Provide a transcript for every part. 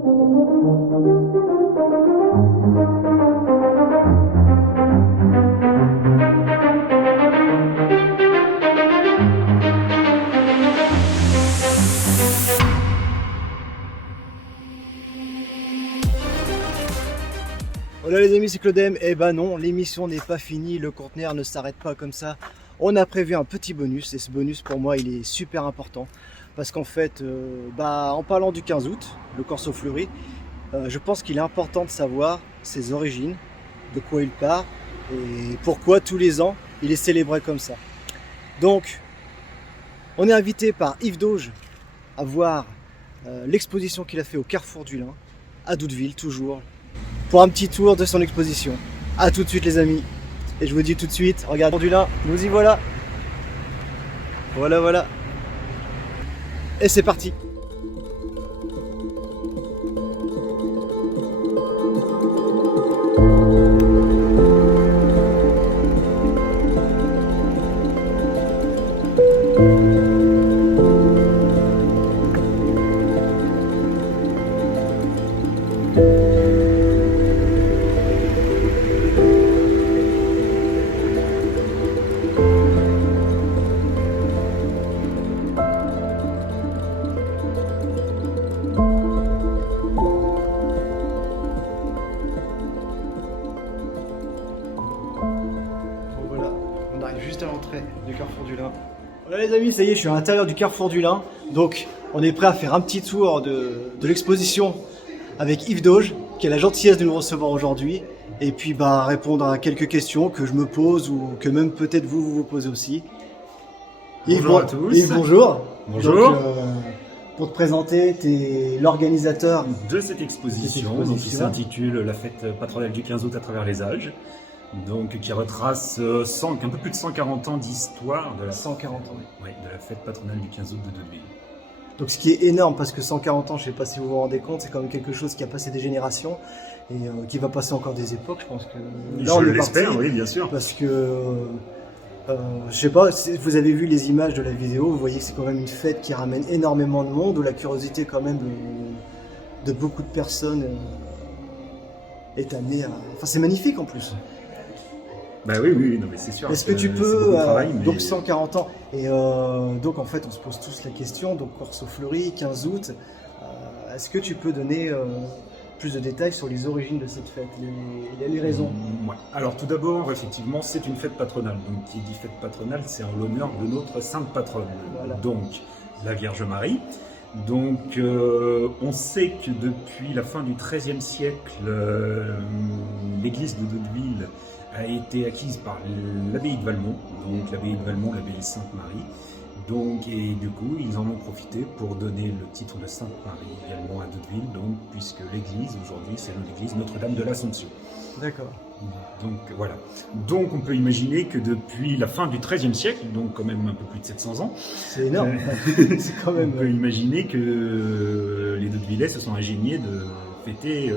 Voilà les amis, c'est Claudem. Eh ben non, l'émission n'est pas finie, le conteneur ne s'arrête pas comme ça. On a prévu un petit bonus et ce bonus pour moi il est super important parce qu'en fait, en parlant du 15 août, le Corso Fleury, je pense qu'il est important de savoir ses origines, de quoi il part et pourquoi tous les ans il est célébré comme ça. Donc, on est invité par Yves Dauge à voir l'exposition qu'il a fait au Carrefour du Lin, à Doudeville toujours, pour un petit tour de son exposition. A tout de suite les amis. Et je vous dis tout de suite, regardez du Lin, nous y voilà. Voilà. Et c'est parti. Juste à l'entrée du Carrefour du Lin. Voilà les amis, ça y est, je suis à l'intérieur du Carrefour du Lin. Donc on est prêt à faire un petit tour de l'exposition avec Yves Dauge, qui a la gentillesse de nous recevoir aujourd'hui. Et puis répondre à quelques questions que je me pose ou que même peut-être vous posez aussi. Bonjour à tous. Yves, bonjour. Bonjour. Donc, pour te présenter, tu es l'organisateur de cette exposition donc, qui s'intitule La fête patronale du 15 août à travers les âges. Donc, qui retrace un peu plus de 140 ans d'histoire de la 140 ans. Oui, de la fête patronale du 15 août de Doudeville. Donc ce qui est énorme, parce que 140 ans, je ne sais pas si vous vous rendez compte, c'est quand même quelque chose qui a passé des générations et qui va passer encore des époques, je pense que... Là, je l'espère, oui, bien sûr. Parce que, je sais pas, si vous avez vu les images de la vidéo, vous voyez que c'est quand même une fête qui ramène énormément de monde, où la curiosité quand même de beaucoup de personnes est amenée à... Enfin, c'est magnifique en plus. Bah oui, non, mais c'est sûr. Est-ce que tu peux, donc 140 ans, et donc en fait on se pose tous la question, donc Corso Fleury, 15 août, est-ce que tu peux donner plus de détails sur les origines de cette fête, les raisons? Ouais. Alors tout d'abord, effectivement, c'est une fête patronale, donc qui dit fête patronale, c'est en l'honneur de notre sainte patronne, voilà. Donc la Vierge Marie. Donc on sait que depuis la fin du XIIIe siècle, l'église de Doudeville a été acquise par l'abbaye de Valmont, donc l'abbaye de Valmont, l'abbaye Sainte-Marie. Donc, et du coup, ils en ont profité pour donner le titre de Sainte-Marie également à Doudeville, donc, puisque l'église, aujourd'hui, c'est l'église Notre-Dame de l'Assomption. D'accord. Donc, voilà. Donc, on peut imaginer que depuis la fin du XIIIe siècle, donc quand même un peu plus de 700 ans, c'est énorme. C'est quand même... On peut imaginer que les Doudevillais se sont ingéniés de fêter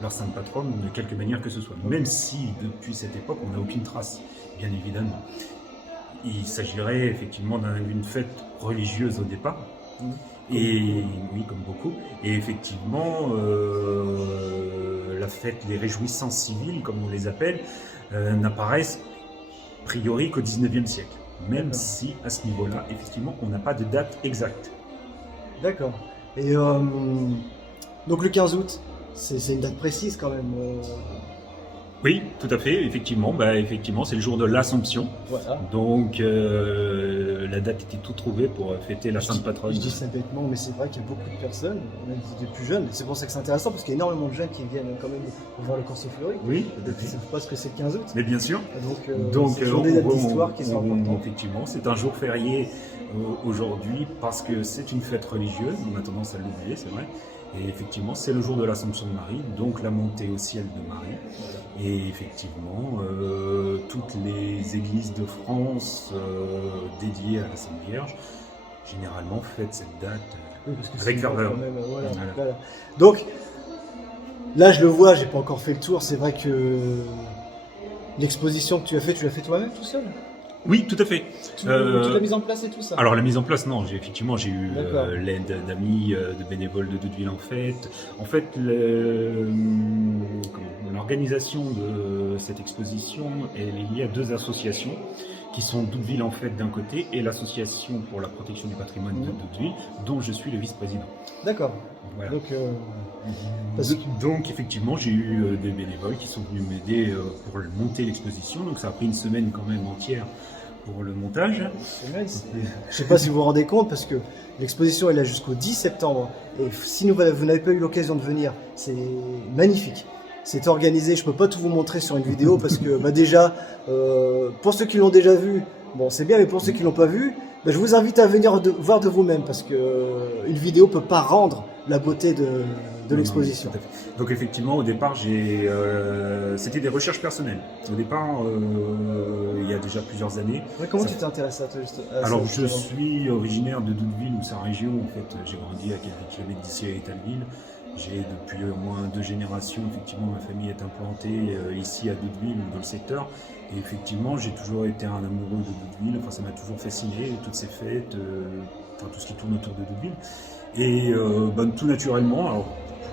leur sainte patronne de quelque manière que ce soit. Même si, depuis cette époque, on n'a aucune trace, bien évidemment. Il s'agirait effectivement d'une fête religieuse au départ. Et oui, comme beaucoup. Et effectivement, la fête, les réjouissances civiles, comme on les appelle, n'apparaissent a priori qu'au XIXe siècle. Même si, à ce niveau-là, effectivement, on n'a pas de date exacte. D'accord. Et donc le 15 août, c'est une date précise quand même. Oui, tout à fait, effectivement. Effectivement, c'est le jour de l'Assomption. Voilà. Donc la date était toute trouvée pour fêter la sainte patronne. Je dis ça bêtement, mais c'est vrai qu'il y a beaucoup de personnes, même des plus jeunes. C'est pour ça que c'est intéressant, parce qu'il y a énormément de jeunes qui viennent quand même voir le Corso Fleury. Oui. Ils ne savent pas ce que c'est le 15 août. Mais bien sûr. Donc c'est des dates d'histoire qui sont importantes. Effectivement, c'est un jour férié aujourd'hui parce que c'est une fête religieuse. On a tendance à l'oublier, c'est vrai. Et effectivement, c'est le jour de l'Assomption de Marie, donc la montée au ciel de Marie. Et effectivement, toutes les églises de France dédiées à la Sainte Vierge, généralement fêtent cette date avec ferveur. Voilà. Donc, là je le vois, j'ai pas encore fait le tour, c'est vrai que l'exposition que tu l'as fait toi-même tout seul? Oui, tout à fait. Toute la mise en place et tout ça. Alors la mise en place, non, j'ai eu D'accord. l'aide d'amis, de bénévoles de Doudeville en fait. En fait, l'organisation de cette exposition est liée à deux associations qui sont Doudeville en fait d'un côté et l'association pour la protection du patrimoine de Doudeville, dont je suis le vice-président. D'accord. Voilà. Donc, effectivement, j'ai eu des bénévoles qui sont venus m'aider pour monter l'exposition. Donc ça a pris une semaine quand même entière pour le montage. je ne sais pas si vous vous rendez compte, parce que l'exposition est là jusqu'au 10 septembre. Et si vous n'avez pas eu l'occasion de venir, c'est magnifique. C'est organisé, je peux pas tout vous montrer sur une vidéo parce que déjà, pour ceux qui l'ont déjà vu, bon c'est bien, mais pour ceux qui l'ont pas vu, je vous invite à venir voir de vous-même parce que une vidéo peut pas rendre la beauté de l'exposition. Donc effectivement, au départ, c'était des recherches personnelles. Au départ, il y a déjà plusieurs années. Ouais, comment tu t'es intéressé à ça Alors je suis originaire de Doudeville ou sa région. En fait, j'ai grandi à quelques kilomètres d'ici à Étalville. J'ai depuis au moins 2 générations, effectivement, ma famille est implantée ici à Doudeville ou dans le secteur. Et effectivement, j'ai toujours été un amoureux de Doudeville. Enfin, ça m'a toujours fasciné, toutes ces fêtes, tout ce qui tourne autour de Doudeville. Et tout naturellement, alors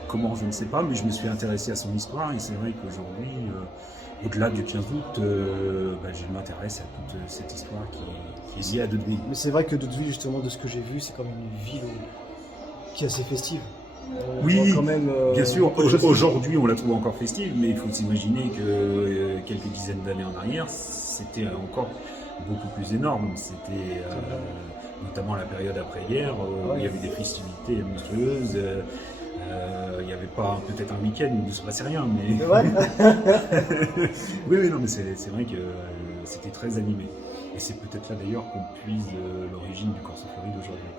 comment je ne sais pas, mais je me suis intéressé à son histoire. Et c'est vrai qu'aujourd'hui, au-delà du 15 août, je m'intéresse à toute cette histoire qui est liée à Doudeville. Mais c'est vrai que Doudeville, justement, de ce que j'ai vu, c'est quand même une ville qui est assez festive. Oui, quand même, bien sûr. Aujourd'hui, on la trouve encore festive, mais il faut s'imaginer que quelques dizaines d'années en arrière, c'était encore beaucoup plus énorme. C'était notamment la période après-guerre, où il y avait des festivités monstrueuses. Il n'y avait pas peut-être un week-end où il ne se passait rien, mais oui, non, mais c'est vrai que c'était très animé. Et c'est peut-être là d'ailleurs qu'on puise l'origine du Corso Fleuri d'aujourd'hui.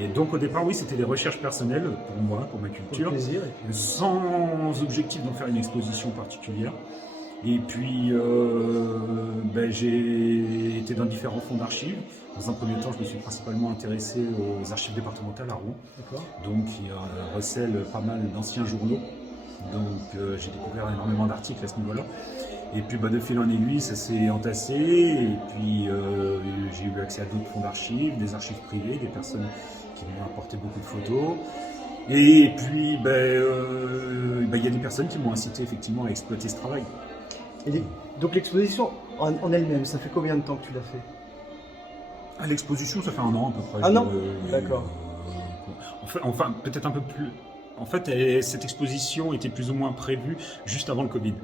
Et donc au départ, oui, c'était des recherches personnelles pour moi, pour ma culture, plaisir, sans objectif d'en faire une exposition particulière. Et puis, j'ai été dans différents fonds d'archives. Dans un premier temps, je me suis principalement intéressé aux archives départementales à Rouen. Donc, il recèle pas mal d'anciens journaux. Donc, j'ai découvert énormément d'articles à ce niveau-là. Et puis, de fil en aiguille, ça s'est entassé. Et puis, j'ai eu accès à d'autres fonds d'archives, des archives privées, des personnes qui m'ont apporté beaucoup de photos. Et puis, il y a des personnes qui m'ont incité effectivement à exploiter ce travail. Donc l'exposition en elle-même, ça fait combien de temps que tu l'as fait? L'exposition, ça fait 1 an à peu près. Un an. D'accord. Enfin, peut-être un peu plus. En fait, cette exposition était plus ou moins prévue juste avant le Covid.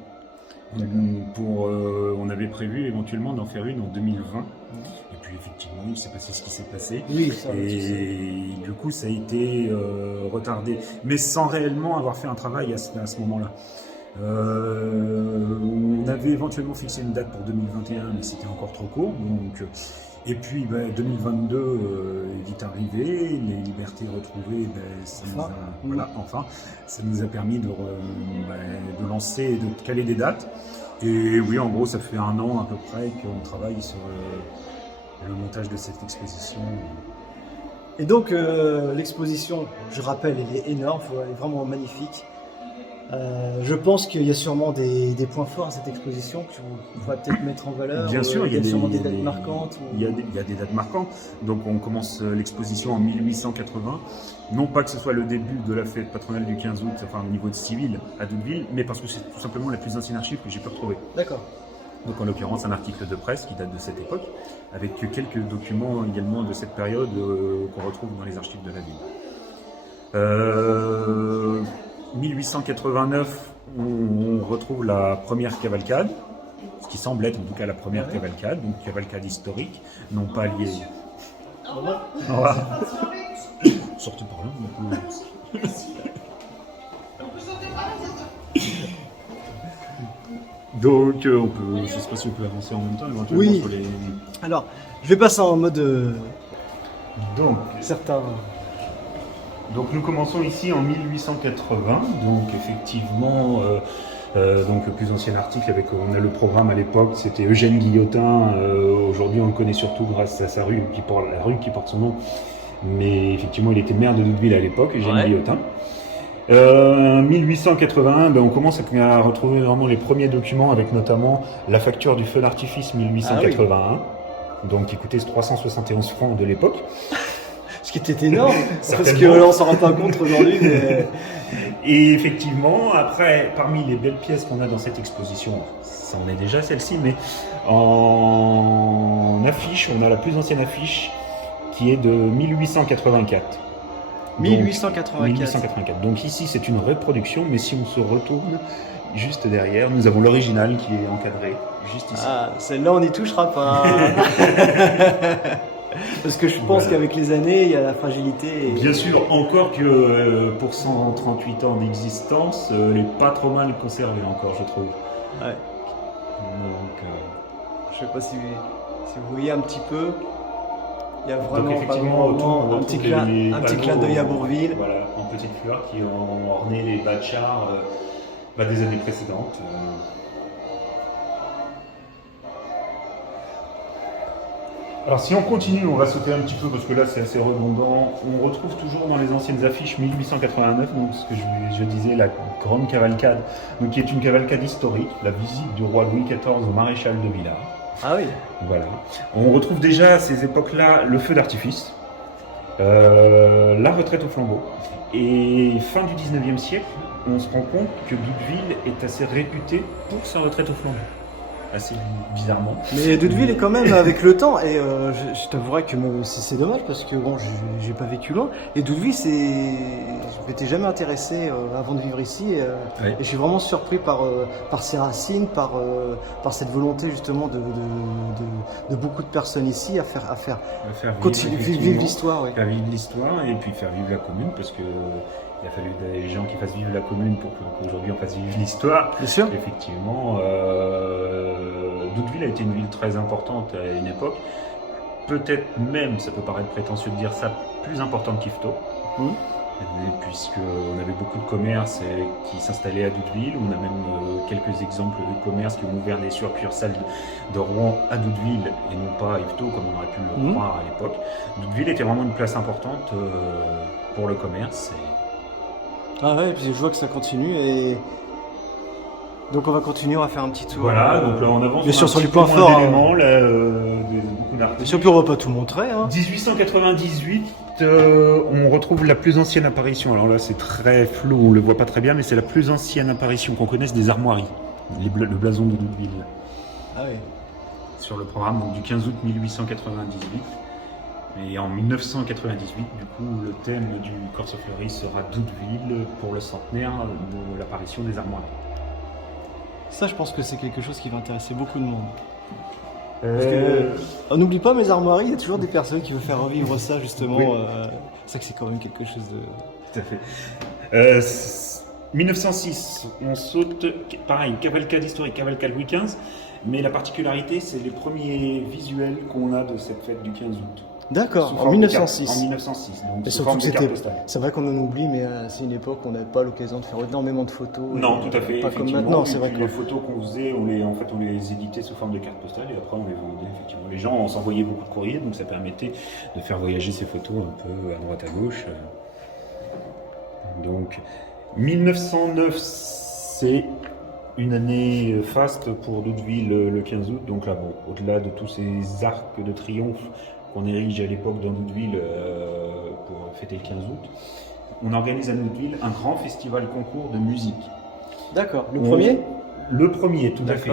On avait prévu éventuellement d'en faire une en 2020. Et puis effectivement, il s'est passé ce qui s'est passé. Oui, et du coup, ça a été retardé. Mais sans réellement avoir fait un travail à ce moment-là. On avait éventuellement fixé une date pour 2021, mais c'était encore trop court. Et puis 2022 est vite arrivé, les libertés retrouvées, ça nous a permis de lancer et de caler des dates. Et oui, en gros, ça fait 1 an à peu près qu'on travaille sur le montage de cette exposition. Et donc l'exposition, je rappelle, elle est énorme, elle est vraiment magnifique. Je pense qu'il y a sûrement des points forts à cette exposition qu'on pourrait peut-être mettre en valeur. Bien sûr, il y a sûrement des dates marquantes. Il y a des dates marquantes. Donc on commence l'exposition en 1880. Non pas que ce soit le début de la fête patronale du 15 août, enfin au niveau de civil à Doudeville, mais parce que c'est tout simplement la plus ancienne archive que j'ai pu retrouver. D'accord. Donc en l'occurrence un article de presse qui date de cette époque, avec quelques documents également de cette période qu'on retrouve dans les archives de la ville. 1889, on retrouve la première cavalcade, ce qui semble être en tout cas la première cavalcade, donc cavalcade historique, non pas liée. Au revoir. Sortez par là. Donc je ne sais pas si on peut avancer en même temps éventuellement sur les. Alors, je vais passer en mode. Donc certains. Donc nous commençons ici en 1880, donc effectivement, donc le plus ancien article on a le programme à l'époque, c'était Eugène Guillotin, aujourd'hui on le connaît surtout grâce à la rue qui porte son nom, mais effectivement il était maire de Doudeville à l'époque, Eugène Guillotin. 1881, ben on commence à retrouver vraiment les premiers documents avec notamment la facture du feu d'artifice 1881, donc qui coûtait 371 francs de l'époque. Ce qui était énorme, parce que là on s'en rend pas compte aujourd'hui. Mais... Et effectivement, après, parmi les belles pièces qu'on a dans cette exposition, ça en est déjà celle-ci, mais en affiche, on a la plus ancienne affiche qui est de 1884. 1884. Donc ici, c'est une reproduction, mais si on se retourne juste derrière, nous avons l'original qui est encadré juste ici. Ah, celle-là, on n'y touchera pas. Parce que je pense qu'avec les années, il y a la fragilité. Bien sûr, encore que pour 138 ans d'existence, elle n'est pas trop mal conservée encore, je trouve. Ouais. Donc, je sais pas si vous voyez un petit peu. Il y a vraiment, effectivement, un petit clin d'œil à Bourvil. Voilà, en petites fleurs qui ont orné les bâchards des années précédentes. Alors si on continue, on va sauter un petit peu parce que là c'est assez redondant. On retrouve toujours dans les anciennes affiches 1889, donc ce que je disais, la grande cavalcade, donc qui est une cavalcade historique, la visite du roi Louis XIV au maréchal de Villars. Ah oui. Voilà. On retrouve déjà à ces époques-là le feu d'artifice, la retraite au flambeau. Et fin du 19e siècle, on se rend compte que Doudeville est assez réputé pour sa retraite au flambeau. Assez bizarrement. Mais Doudeville est quand même avec le temps, et je t'avouerais que c'est dommage parce que bon, j'ai pas vécu loin. Et Doudeville, je m'étais jamais intéressé avant de vivre ici, et je suis vraiment surpris par ses racines, par cette volonté justement de beaucoup de personnes ici à faire vivre l'histoire. Ouais. Faire vivre l'histoire et puis faire vivre la commune parce que. Il a fallu des gens qui fassent vivre la commune pour qu'aujourd'hui on fasse vivre l'histoire. Bien sûr. Effectivement, Doudeville a été une ville très importante à une époque. Peut-être même, ça peut paraître prétentieux de dire ça, plus importante qu'Yvetot. Puisqu'on avait beaucoup de commerces qui s'installaient à Doudeville. On a même quelques exemples de commerces qui ont ouvert des succursales de Rouen à Doudeville et non pas à Yvetot comme on aurait pu le croire à l'époque. Doudeville était vraiment une place importante pour le commerce. Ah ouais, et puis je vois que ça continue et donc on va continuer, on va faire un petit tour. Voilà, donc là on avance. Bien sûr sur les points forts. Beaucoup d'articles. Bien sûr, puis on va pas tout montrer. 1898, on retrouve la plus ancienne apparition. Alors là c'est très flou, on le voit pas très bien, mais c'est la plus ancienne apparition qu'on connaisse des armoiries, le blason de Doudeville. Ah oui. Sur le programme donc, du 15 août 1898. Et en 1998, du coup, le thème du Corso Fleury sera Doudeville pour le centenaire de l'apparition des armoiries. Ça, je pense que c'est quelque chose qui va intéresser beaucoup de monde. On n'oublie pas mes armoiries, il y a toujours des personnes qui veulent faire revivre ça, justement. Oui. C'est ça que c'est quand même quelque chose de... Tout à fait. 1906, on saute, pareil, cavalcade historique, cavalcade Louis XV, mais la particularité, c'est les premiers visuels qu'on a de cette fête du 15 août. D'accord, en 1906. En 1906, donc sous forme de carte postale. C'est vrai qu'on en oublie, mais c'est une époque où on n'avait pas l'occasion de faire énormément de photos. Non, tout à fait. Pas comme maintenant, c'est vrai. Les photos qu'on faisait, on les éditait sous forme de carte postale et après on les vendait. Effectivement, les gens s'envoyaient beaucoup de courriers, donc ça permettait de faire voyager ces photos un peu à droite à gauche. Donc 1909, c'est une année faste pour Doudeville le 15 août. Donc là, bon, au-delà de tous ces arcs de triomphe qu'on érige à l'époque dans Doudeville pour fêter le 15 août, on organise à Doudeville un grand festival concours de musique. D'accord. Le premier ? Le premier, tout à fait.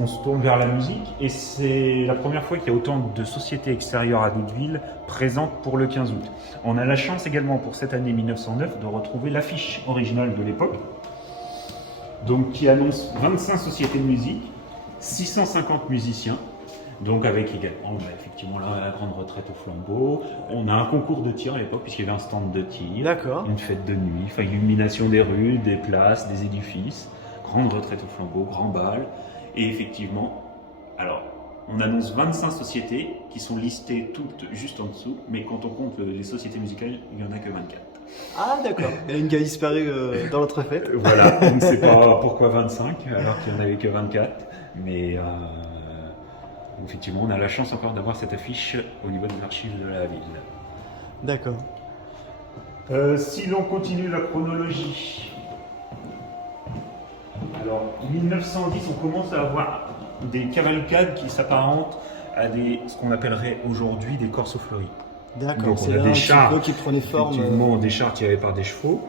On se tourne vers la musique et c'est la première fois qu'il y a autant de sociétés extérieures à Doudeville présentes pour le 15 août. On a la chance également pour cette année 1909 de retrouver l'affiche originale de l'époque, donc qui annonce 25 sociétés de musique, 650 musiciens. Donc avec également effectivement la grande retraite au flambeau. On a un concours de tir à l'époque puisqu'il y avait un stand de tir. D'accord. Une fête de nuit, illumination des rues, des places, des édifices. Grande retraite au flambeau, grand bal. Et effectivement, alors on annonce 25 sociétés qui sont listées toutes juste en dessous. Mais quand on compte les sociétés musicales, il n'y en a que 24. Ah d'accord. Il y a une qui a disparu dans l'autre fête. Voilà, on ne sait pas pourquoi 25 alors qu'il n'y en avait que 24. Mais... effectivement, on a la chance encore d'avoir cette affiche au niveau des archives de la ville. D'accord. Si l'on continue la chronologie, alors 1910, on commence à avoir des cavalcades qui s'apparentent à ce qu'on appellerait aujourd'hui des corses fleuries. D'accord, Donc c'est on a là des un chars, petit peu qui prenaient forme. effectivement, des chars tirés par des chevaux.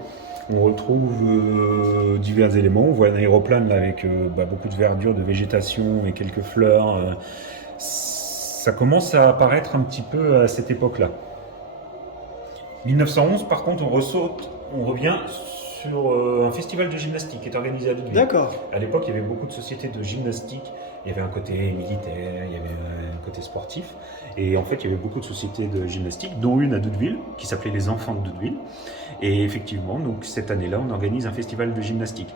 On retrouve divers éléments. On voit un aéroplane là, avec beaucoup de verdure, de végétation et quelques fleurs. Ça commence à apparaître un petit peu à cette époque-là. 1911, par contre, on revient sur un festival de gymnastique qui est organisé à Deauville. D'accord. À l'époque, il y avait beaucoup de sociétés de gymnastique. Il y avait un côté militaire, il y avait un côté sportif. Et en fait, il y avait beaucoup de sociétés de gymnastique, dont une à Deauville, qui s'appelait les Enfants de Deauville. Et effectivement, donc, cette année-là, on organise un festival de gymnastique.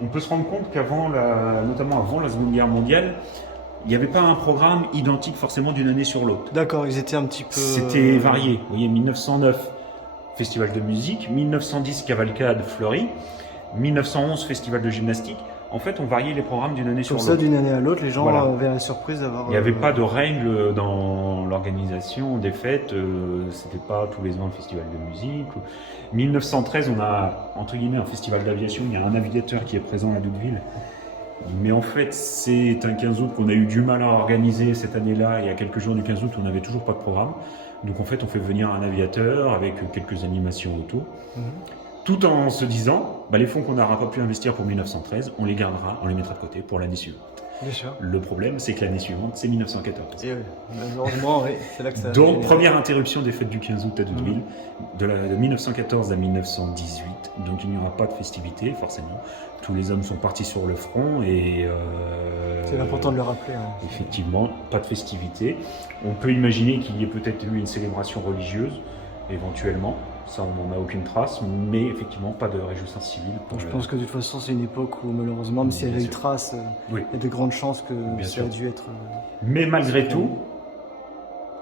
On peut se rendre compte notamment avant la Seconde Guerre mondiale, il n'y avait pas un programme identique forcément d'une année sur l'autre. D'accord, ils étaient un petit peu... C'était varié. Vous voyez, 1909, festival de musique, 1910, cavalcade fleurie, 1911, festival de gymnastique. En fait, on variait les programmes d'une année sur Comme l'autre. ça, d'une année à l'autre, les gens Voilà. avaient la surprise d'avoir... Il n'y avait pas de règles dans l'organisation des fêtes. C'était pas tous les ans un festival de musique. 1913, on a, entre guillemets, un festival d'aviation. Il y a un aviateur qui est présent à Deauville. Mais en fait, c'est un 15 août qu'on a eu du mal à organiser cette année-là. Il y a quelques jours du 15 août, on n'avait toujours pas de programme. Donc en fait, on fait venir un aviateur avec quelques animations autour. Tout en se disant, les fonds qu'on n'aura pas pu investir pour 1913, on les gardera, on les mettra de côté pour l'année suivante. Bien sûr. Le problème, c'est que l'année suivante, c'est 1914. Et oui, malheureusement, oui, c'est là que ça... Donc, première interruption des fêtes du 15 août à Deauville, de 1914 à 1918. Donc, il n'y aura pas de festivités, forcément. Tous les hommes sont partis sur le front et... c'est important de le rappeler. Ouais. Effectivement, pas de festivités. On peut imaginer qu'il y ait peut-être eu une célébration religieuse, éventuellement. Ça, on n'en a aucune trace, mais effectivement, pas de réjouissance civile. Je pense que de toute façon, c'est une époque où, malheureusement, même s'il y avait eu trace, oui. il y a de grandes chances que Bien ça sûr. a dû être... Mais malgré tout,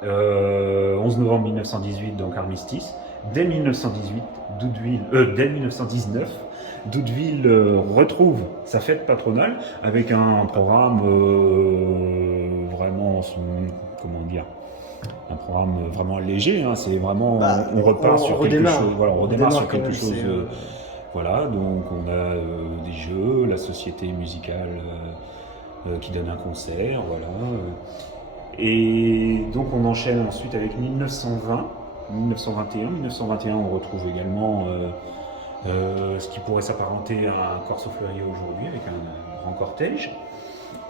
11 novembre 1918, donc armistice, dès 1919, Deauville retrouve sa fête patronale avec un programme vraiment, comment dire, un programme vraiment léger. Hein, c'est vraiment, on repart sur quelque chose. Voilà, on redémarre sur quelque chose. Voilà, donc on a des jeux, la société musicale qui donne un concert, voilà. Et donc on enchaîne ensuite avec 1920, 1921. 1921, on retrouve également ce qui pourrait s'apparenter à un corso fleurier aujourd'hui, avec un grand cortège.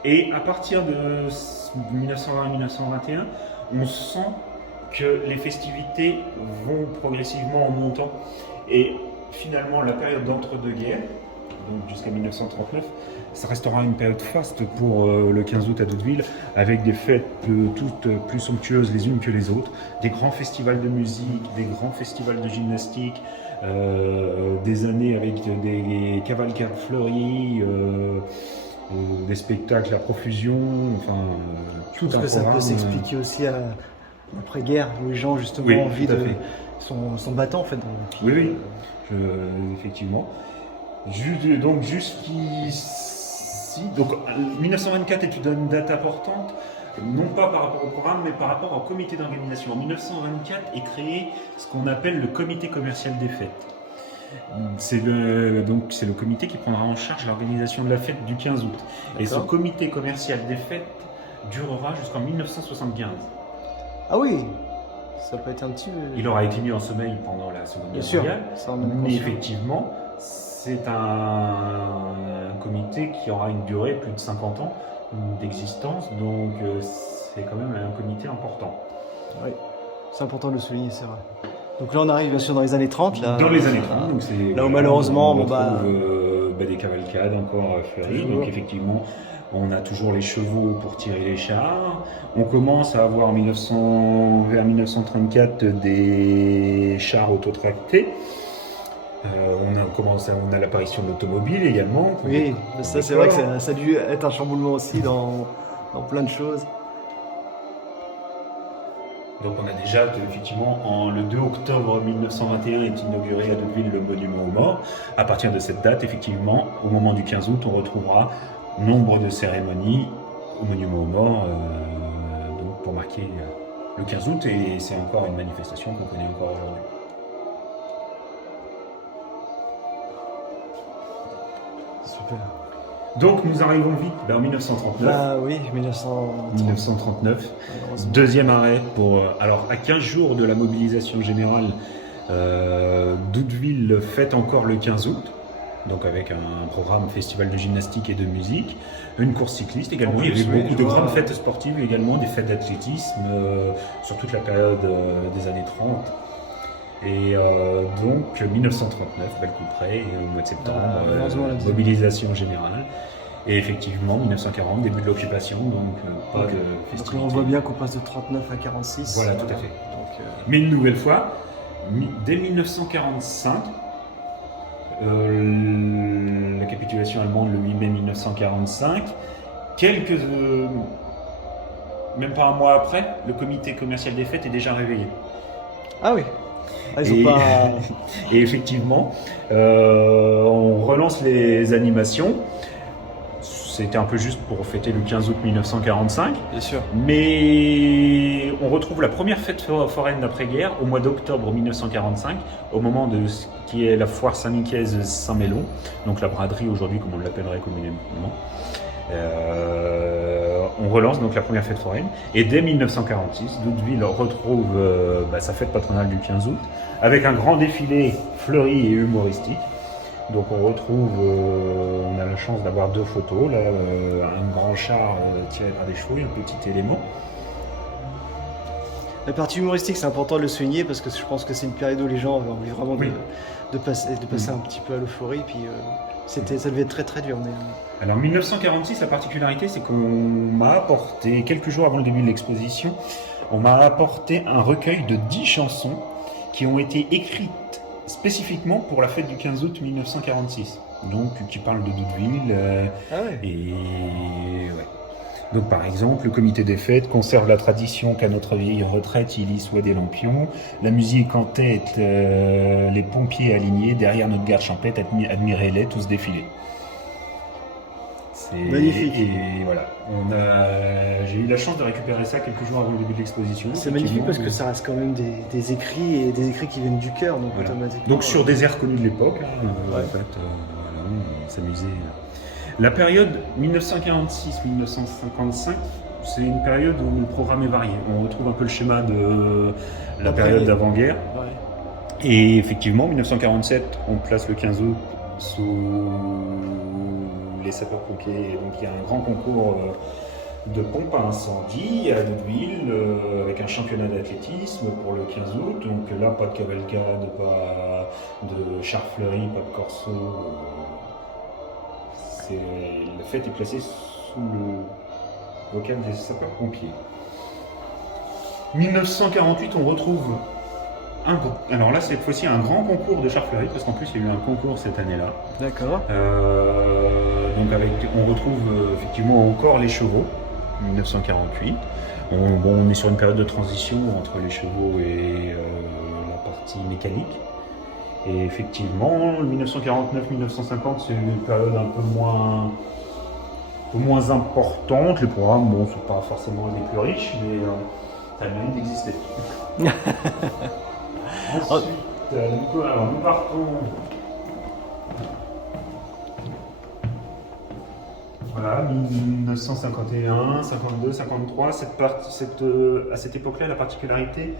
Et à partir de 1920 et 1921, on sent que les festivités vont progressivement en montant. Et finalement, la période d'entre-deux-guerres, donc jusqu'à 1939, ça restera une période faste pour le 15 août à Deauville, avec des fêtes toutes plus somptueuses les unes que les autres, des grands festivals de musique, des grands festivals de gymnastique, des années avec des cavalcades fleuries, des spectacles à profusion, enfin tout un programme. Ça peut s'expliquer aussi après-guerre, où les gens justement ont envie de... sont battants en fait. Donc, oui, effectivement. Donc jusqu'ici, donc 1924 est une date importante, non pas par rapport au programme, mais par rapport au comité d'organisation. En 1924 est créé ce qu'on appelle le comité commercial des fêtes. C'est le comité qui prendra en charge l'organisation de la fête du 15 août. Et ce comité commercial des fêtes durera jusqu'en 1975. Ah oui, ça peut être un petit... Il aura été mis en sommeil pendant la Seconde Guerre mondiale, mais effectivement, c'est un comité qui aura une durée plus de 50 ans d'existence, donc c'est quand même un comité important. Oui, c'est important de le souligner, c'est vrai. Donc là, on arrive bien sûr dans les années 30. Là, dans les années 30, donc c'est là où malheureusement, on retrouve des cavalcades encore fleuries, donc effectivement, on a toujours les chevaux pour tirer les chars. On commence à avoir vers 1934 des chars autotractés. On a l'apparition de l'automobile également. Oui, ça c'est vrai que ça a dû être un chamboulement aussi dans plein de choses. Donc on a déjà, effectivement, le 2 octobre 1921 est inauguré à Deauville le monument aux morts. À partir de cette date, effectivement, au moment du 15 août, on retrouvera nombre de cérémonies au monument aux morts donc pour marquer le 15 août, et c'est encore une manifestation qu'on connaît encore aujourd'hui. Super. Donc nous arrivons vite en 1939. Bah oui, 1939. Deuxième arrêt pour... alors à 15 jours de la mobilisation générale, Doudeville fête encore le 15 août. Donc avec un programme festival de gymnastique et de musique, une course cycliste également. Il y avait beaucoup de grandes fêtes sportives également, des fêtes d'athlétisme sur toute la période des années 30. Et donc 1939, belle coup près, au mois de septembre, mobilisation générale. Et effectivement, 1940, début de l'occupation, donc pas de festivité. Donc on voit bien qu'on passe de 39 à 46. Voilà, tout à fait. Mais une nouvelle fois, dès 1945, la capitulation allemande le 8 mai 1945, même pas un mois après, le comité commercial des fêtes est déjà réveillé. Ah oui. Ah, ils ont pas... Et effectivement, on relance les animations. C'était un peu juste pour fêter le 15 août 1945. Bien sûr. Mais on retrouve la première fête foraine d'après-guerre au mois d'octobre 1945, au moment de ce qui est la foire Saint-Nicaise Saint-Mélo, donc la braderie aujourd'hui comme on l'appellerait communément. On relance donc la première fête foraine et dès 1946, Doudeville retrouve sa fête patronale du 15 août avec un grand défilé fleuri et humoristique. Donc on retrouve, on a la chance d'avoir deux photos, là, un grand char tiré par des chevaux et un petit élément. La partie humoristique, c'est important de le souligner parce que je pense que c'est une période où les gens avaient envie vraiment de passer un petit peu à l'euphorie. Puis ça devait être très très dur. Mais... Alors 1946, la particularité, c'est qu'on m'a apporté, quelques jours avant le début de l'exposition, on m'a apporté un recueil de 10 chansons qui ont été écrites spécifiquement pour la fête du 15 août 1946. Donc qui parle de Doudeville. Et ouais. Donc par exemple, le comité des fêtes conserve la tradition qu'à notre vieille retraite il y soit des lampions. La musique en tête, les pompiers alignés derrière notre garde champêtre, admirez-les tous défiler. C'est magnifique. Et voilà, j'ai eu la chance de récupérer ça quelques jours avant le début de l'exposition. C'est magnifique parce que ça reste quand même des écrits et des écrits qui viennent du cœur, donc voilà. automatiquement. Donc sur des airs connus de l'époque, en fait, voilà, on s'amusait. La période 1946-1955, c'est une période où le programme est varié. On retrouve un peu le schéma de la période d'avant-guerre. Ouais. Et effectivement, 1947, on place le 15 août sous les sapeurs-pompiers. Donc il y a un grand concours de pompe à incendie à Doudeville avec un championnat d'athlétisme pour le 15 août. Donc là, pas de cavalcade, pas de char fleuri, pas de corso. La fête est placée sous le local des sapeurs-pompiers. 1948, on retrouve alors là, cette fois-ci, un grand concours de char fleuri, parce qu'en plus, il y a eu un concours cette année-là. D'accord. Donc on retrouve effectivement encore les chevaux, 1948. On est sur une période de transition entre les chevaux et la partie mécanique. Et effectivement, 1949-1950, c'est une période un peu moins importante. Les programmes, bon, sont pas forcément les plus riches, mais ça a le mérite d'exister. Ensuite, nous partons. Voilà, 1951, 52, 53. À cette époque-là, la particularité,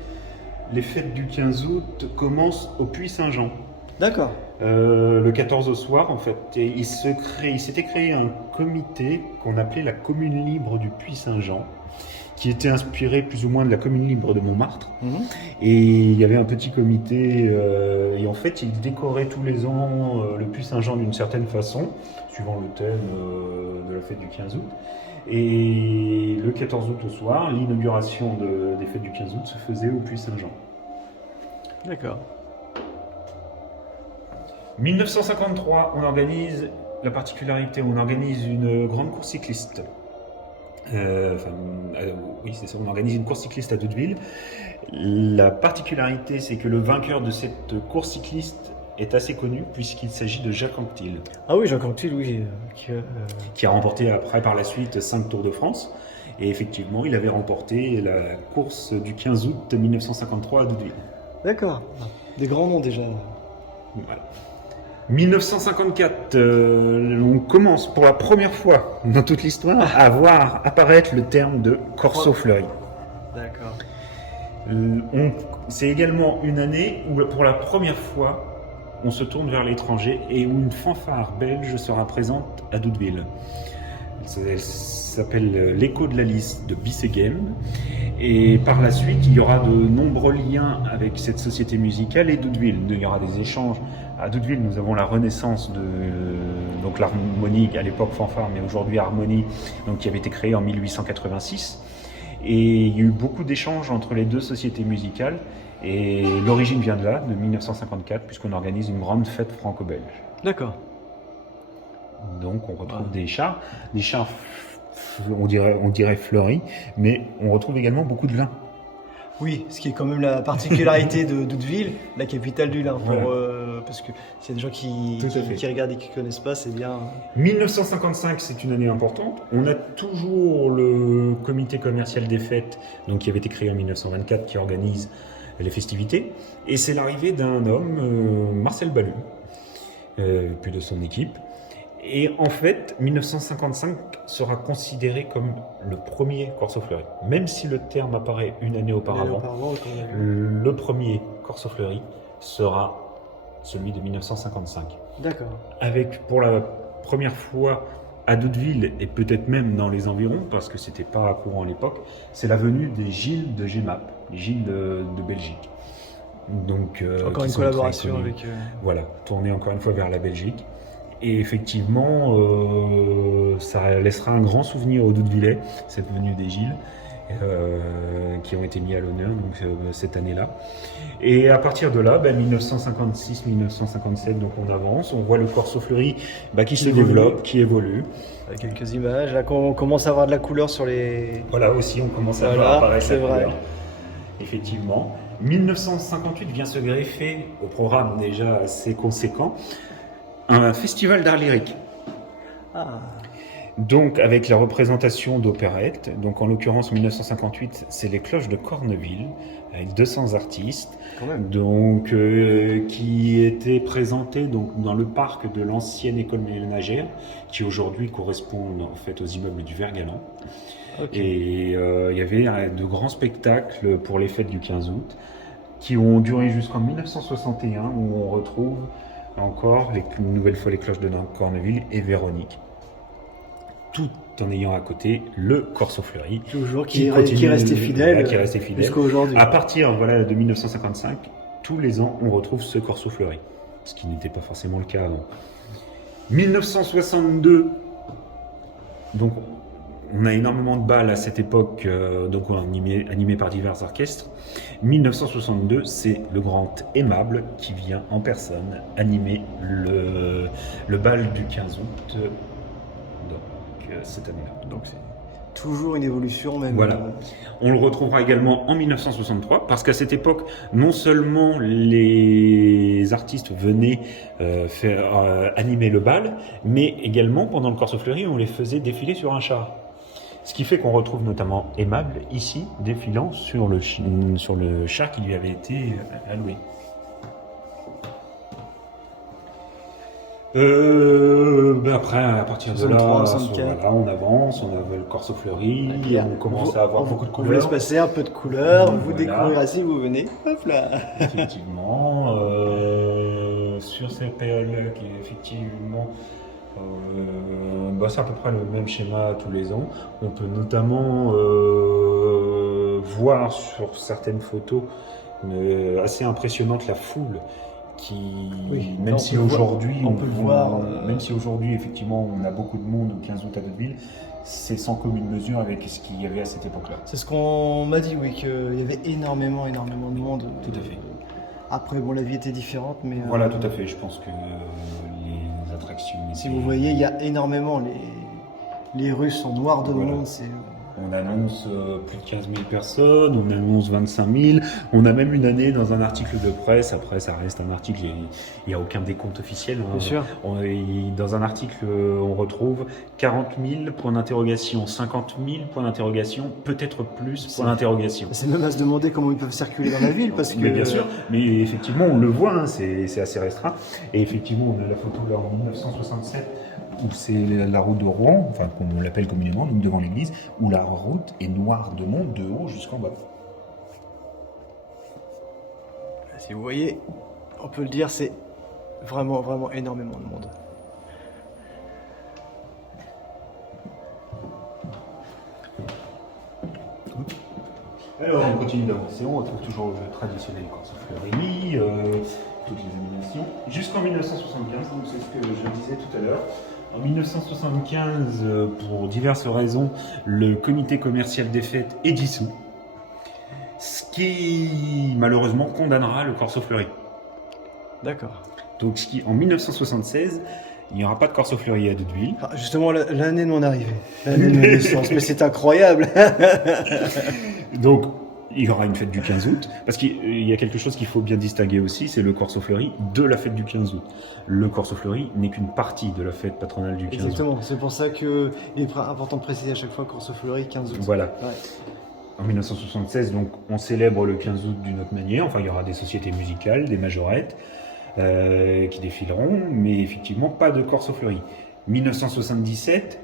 les fêtes du 15 août commencent au Puy-Saint-Jean. D'accord. Le 14 au soir, en fait. Et il s'était créé un comité qu'on appelait la Commune libre du Puy-Saint-Jean, qui était inspiré plus ou moins de la Commune libre de Montmartre. Mmh. Et il y avait un petit comité, et en fait, il décorait tous les ans le Puy-Saint-Jean d'une certaine façon, suivant le thème de la fête du 15 août. Et le 14 août au soir, l'inauguration des fêtes du 15 août se faisait au Puy-Saint-Jean. D'accord. 1953, on organise on organise une grande course cycliste. Oui, c'est ça, on organise une course cycliste à Doudeville. La particularité, c'est que le vainqueur de cette course cycliste est assez connu, puisqu'il s'agit de Jacques Anquetil. Ah oui, Jacques Anquetil, oui. Qui a remporté par la suite 5 Tours de France. Et effectivement, il avait remporté la course du 15 août 1953 à Doudeville. D'accord. Des grands noms déjà. Voilà. 1954, on commence pour la première fois dans toute l'histoire à voir apparaître le terme de corso fleuri. D'accord. C'est également une année où pour la première fois on se tourne vers l'étranger et où une fanfare belge sera présente à Doudeville. Elle s'appelle l'Écho de la Lys de Bissegem. Et par la suite, il y aura de nombreux liens avec cette société musicale et Doudeville. Il y aura des échanges. À Doudeville, nous avons la renaissance de donc l'harmonie, à l'époque fanfare, mais aujourd'hui harmonie, donc qui avait été créée en 1886. Et il y a eu beaucoup d'échanges entre les deux sociétés musicales. Et l'origine vient de là, de 1954, puisqu'on organise une grande fête franco-belge. D'accord. Donc on retrouve des chars on dirait fleuris, mais on retrouve également beaucoup de lin. Oui, ce qui est quand même la particularité de Doudeville, la capitale du lin. Voilà. Parce que s'il y a des gens qui regardent et qui ne connaissent pas, c'est bien. 1955, c'est une année importante. On a toujours le comité commercial des fêtes, donc qui avait été créé en 1924, qui organise les festivités. Et c'est l'arrivée d'un homme, Marcel Ballu, puis de son équipe. Et en fait, 1955 sera considéré comme le premier corso fleuri. Même si le terme apparaît une année auparavant, le premier corso fleuri sera celui de 1955. D'accord. Avec pour la première fois à Doudeville et peut-être même dans les environs, parce que c'était pas courant à l'époque, c'est la venue des Gilles de Gemap, les Gilles de Belgique. Donc, encore une collaboration avec... Voilà, tourné encore une fois vers la Belgique. Et effectivement, ça laissera un grand souvenir aux Doudevillais, cette venue des Gilles, qui ont été mis à l'honneur cette année-là. Et à partir de là, 1956-1957, donc on avance, on voit le corso fleuri qui se développe, qui évolue. Avec quelques images, là on commence à avoir de la couleur sur les... Voilà, aussi on commence à voir apparaître la couleur. Effectivement. 1958 vient se greffer au programme déjà assez conséquent, un festival d'art lyrique. Ah. Donc avec la représentation d'opérettes, donc en l'occurrence en 1958 c'est les Cloches de Corneville avec 200 artistes, donc qui étaient présentés donc dans le parc de l'ancienne école ménagère qui aujourd'hui correspond en fait aux immeubles du Vert-Galant. Okay. Et il y avait de grands spectacles pour les fêtes du 15 août qui ont duré jusqu'en 1961 où on retrouve encore une nouvelle fois les Cloches de Corneville et Véronique, tout en ayant à côté le corso fleuri, toujours qui est resté fidèle, jusqu'à aujourd'hui. À partir de 1955, tous les ans on retrouve ce corso fleuri, ce qui n'était pas forcément le cas avant. 1962, donc on a énormément de balles à cette époque, donc animé par divers orchestres. 1962, c'est le grand Aimable qui vient en personne animer le bal du 15 août, donc cette année-là. Donc c'est toujours une évolution même. Voilà. On le retrouvera également en 1963, parce qu'à cette époque, non seulement les artistes venaient animer le bal, mais également pendant le corso fleuri, on les faisait défiler sur un char. Ce qui fait qu'on retrouve notamment Aimable ici, défilant sur le char qui lui avait été alloué. Après, à partir de là, on avance, on a le corso fleuri, on commence à avoir beaucoup de couleurs. Vous laisse passer un peu de couleurs, vous découvrirez si vous venez. Hop là. Effectivement, sur cette période-là, qui est effectivement... c'est à peu près le même schéma tous les ans. On peut notamment voir sur certaines photos assez impressionnante la foule qui, même si aujourd'hui effectivement on a beaucoup de monde au 15 août à Doudeville, c'est sans commune mesure avec ce qu'il y avait à cette époque-là. C'est ce qu'on m'a dit, oui, qu'il y avait énormément de monde. Tout à fait. Après, la vie était différente, mais... Voilà, tout à fait. Je pense que les attractions... Si vous voyez, il y a énormément... Les rues sont noires de monde, c'est... On annonce plus de 15 000 personnes, on annonce 25 000. On a même une année dans un article de presse, après ça reste un article, il n'y a aucun décompte officiel. Hein. Bien sûr. Dans un article, on retrouve 40 000 points d'interrogation, 50 000 points d'interrogation, peut-être plus points d'interrogation. C'est même à se demander comment ils peuvent circuler dans la ville parce que... Mais bien sûr, mais effectivement on le voit, hein, c'est assez restreint. Et effectivement on a la photo là en 1967 où c'est la route de Rouen, enfin comme on l'appelle communément, donc devant l'église, où la route est noire de monde de haut jusqu'en bas. Si vous voyez, on peut le dire, c'est vraiment, vraiment énormément de monde. Alors on continue d'avancer, on retrouve toujours le jeu traditionnel Corso Fleury, toutes les animations, jusqu'en 1975, donc c'est ce que je disais tout à l'heure. En 1975, pour diverses raisons, le comité commercial des fêtes est dissous, ce qui malheureusement condamnera le Corso Fleury. D'accord. Donc en 1976, il n'y aura pas de Corso Fleury à Hauteville. Ah, justement, l'année de mon arrivée, l'année de ma naissance, mais c'est incroyable. Donc, il y aura une fête du 15 août, parce qu'il y a quelque chose qu'il faut bien distinguer aussi, c'est le Corso Fleury de la fête du 15 août. Le Corso Fleury n'est qu'une partie de la fête patronale du 15 août. Exactement, c'est pour ça qu'il est important de préciser à chaque fois Corso Fleury 15 août. Voilà. Ouais. En 1976, donc, on célèbre le 15 août d'une autre manière, enfin il y aura des sociétés musicales, des majorettes qui défileront, mais effectivement pas de Corso Fleury. 1977,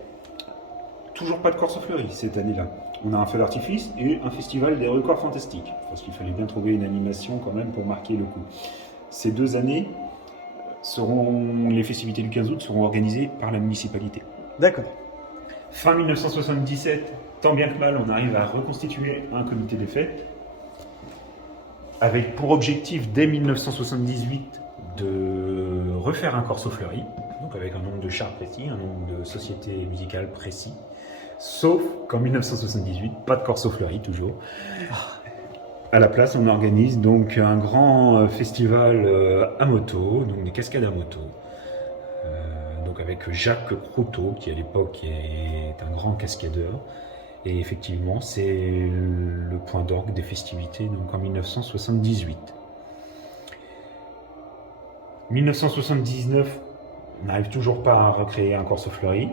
toujours pas de Corso Fleury cette année-là. On a un feu d'artifice et un festival des records fantastiques, parce qu'il fallait bien trouver une animation quand même pour marquer le coup. Ces 2 années, les festivités du 15 août seront organisées par la municipalité. D'accord. Fin 1977, tant bien que mal, on arrive à reconstituer un comité des fêtes, avec pour objectif dès 1978 de refaire un Corso Fleury, donc avec un nombre de chars précis, un nombre de sociétés musicales précis. Sauf qu'en 1978, pas de Corso Fleury toujours. À la place, on organise donc un grand festival à moto, donc des cascades à moto. Donc avec Jacques Croteau, qui à l'époque est un grand cascadeur. Et effectivement, c'est le point d'orgue des festivités, donc en 1978. 1979, on n'arrive toujours pas à recréer un Corso Fleury.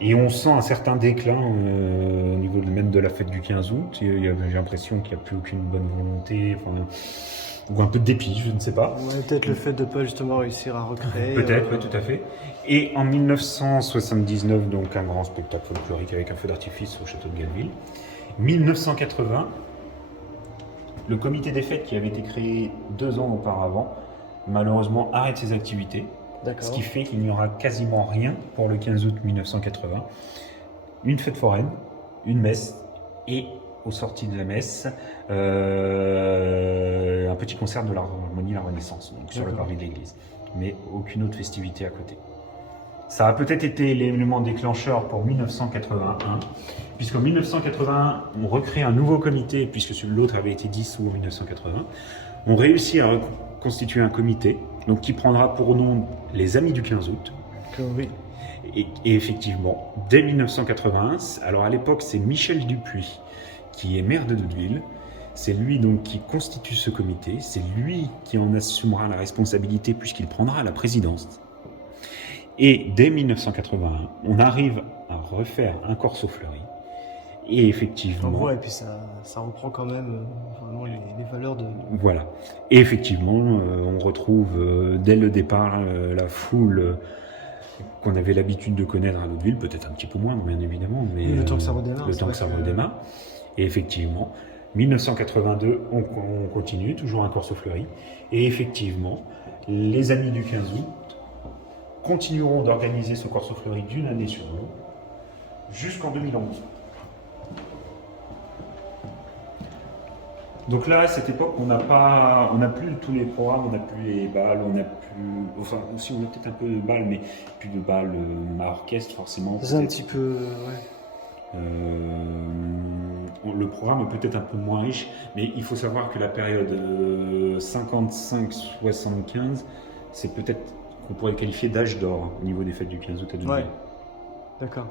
Et on sent un certain déclin au niveau même de la fête du 15 août. J'ai l'impression qu'il n'y a plus aucune bonne volonté, ou un peu de dépit, je ne sais pas. Ouais, peut-être le fait de ne pas justement réussir à recréer. Peut-être, oui, tout à fait. Et en 1979, donc un grand spectacle folklorique avec un feu d'artifice au château de Galleville. 1980, le comité des fêtes qui avait été créé 2 ans auparavant, malheureusement arrête ses activités. D'accord. Ce qui fait qu'il n'y aura quasiment rien pour le 15 août 1980. Une fête foraine, une messe et, aux sorties de la messe, un petit concert de l'harmonie La Renaissance, donc sur le parvis de l'église. Mais aucune autre festivité à côté. Ça a peut-être été l'élément déclencheur pour 1981, puisqu'en 1981, on recrée un nouveau comité, puisque l'autre avait été dissous en 1980. On réussit à constituer un comité, donc qui prendra pour nom les Amis du 15 août. Oui. Et effectivement, dès 1981, alors à l'époque c'est Michel Dupuis qui est maire de Hauteville. C'est lui donc qui constitue ce comité, c'est lui qui en assumera la responsabilité puisqu'il prendra la présidence. Et dès 1981, on arrive à refaire un Corso Fleury. Et effectivement... Ouais, et puis ça reprend quand même vraiment les valeurs de... Voilà. Et effectivement, on retrouve dès le départ la foule qu'on avait l'habitude de connaître à Hauteville, peut-être un petit peu moins, bien évidemment. Mais, le temps que ça redémarre. Le temps que ça redémarre. Et effectivement, 1982, on continue, toujours un Corso Fleury. Et effectivement, les Amis du 15 août continueront d'organiser ce Corso Fleury d'une année sur l'autre jusqu'en 2011. Donc là, à cette époque, on n'a plus tous les programmes, on n'a plus les balles, on n'a plus... Enfin, aussi, on a peut-être un peu de balles, mais plus de balles à orchestre, forcément. C'est un petit peu... Ouais. Le programme est peut-être un peu moins riche, mais il faut savoir que la période 55-75, c'est peut-être qu'on pourrait qualifier d'âge d'or au niveau des fêtes du 15 août à Hauteville. Ouais, d'accord.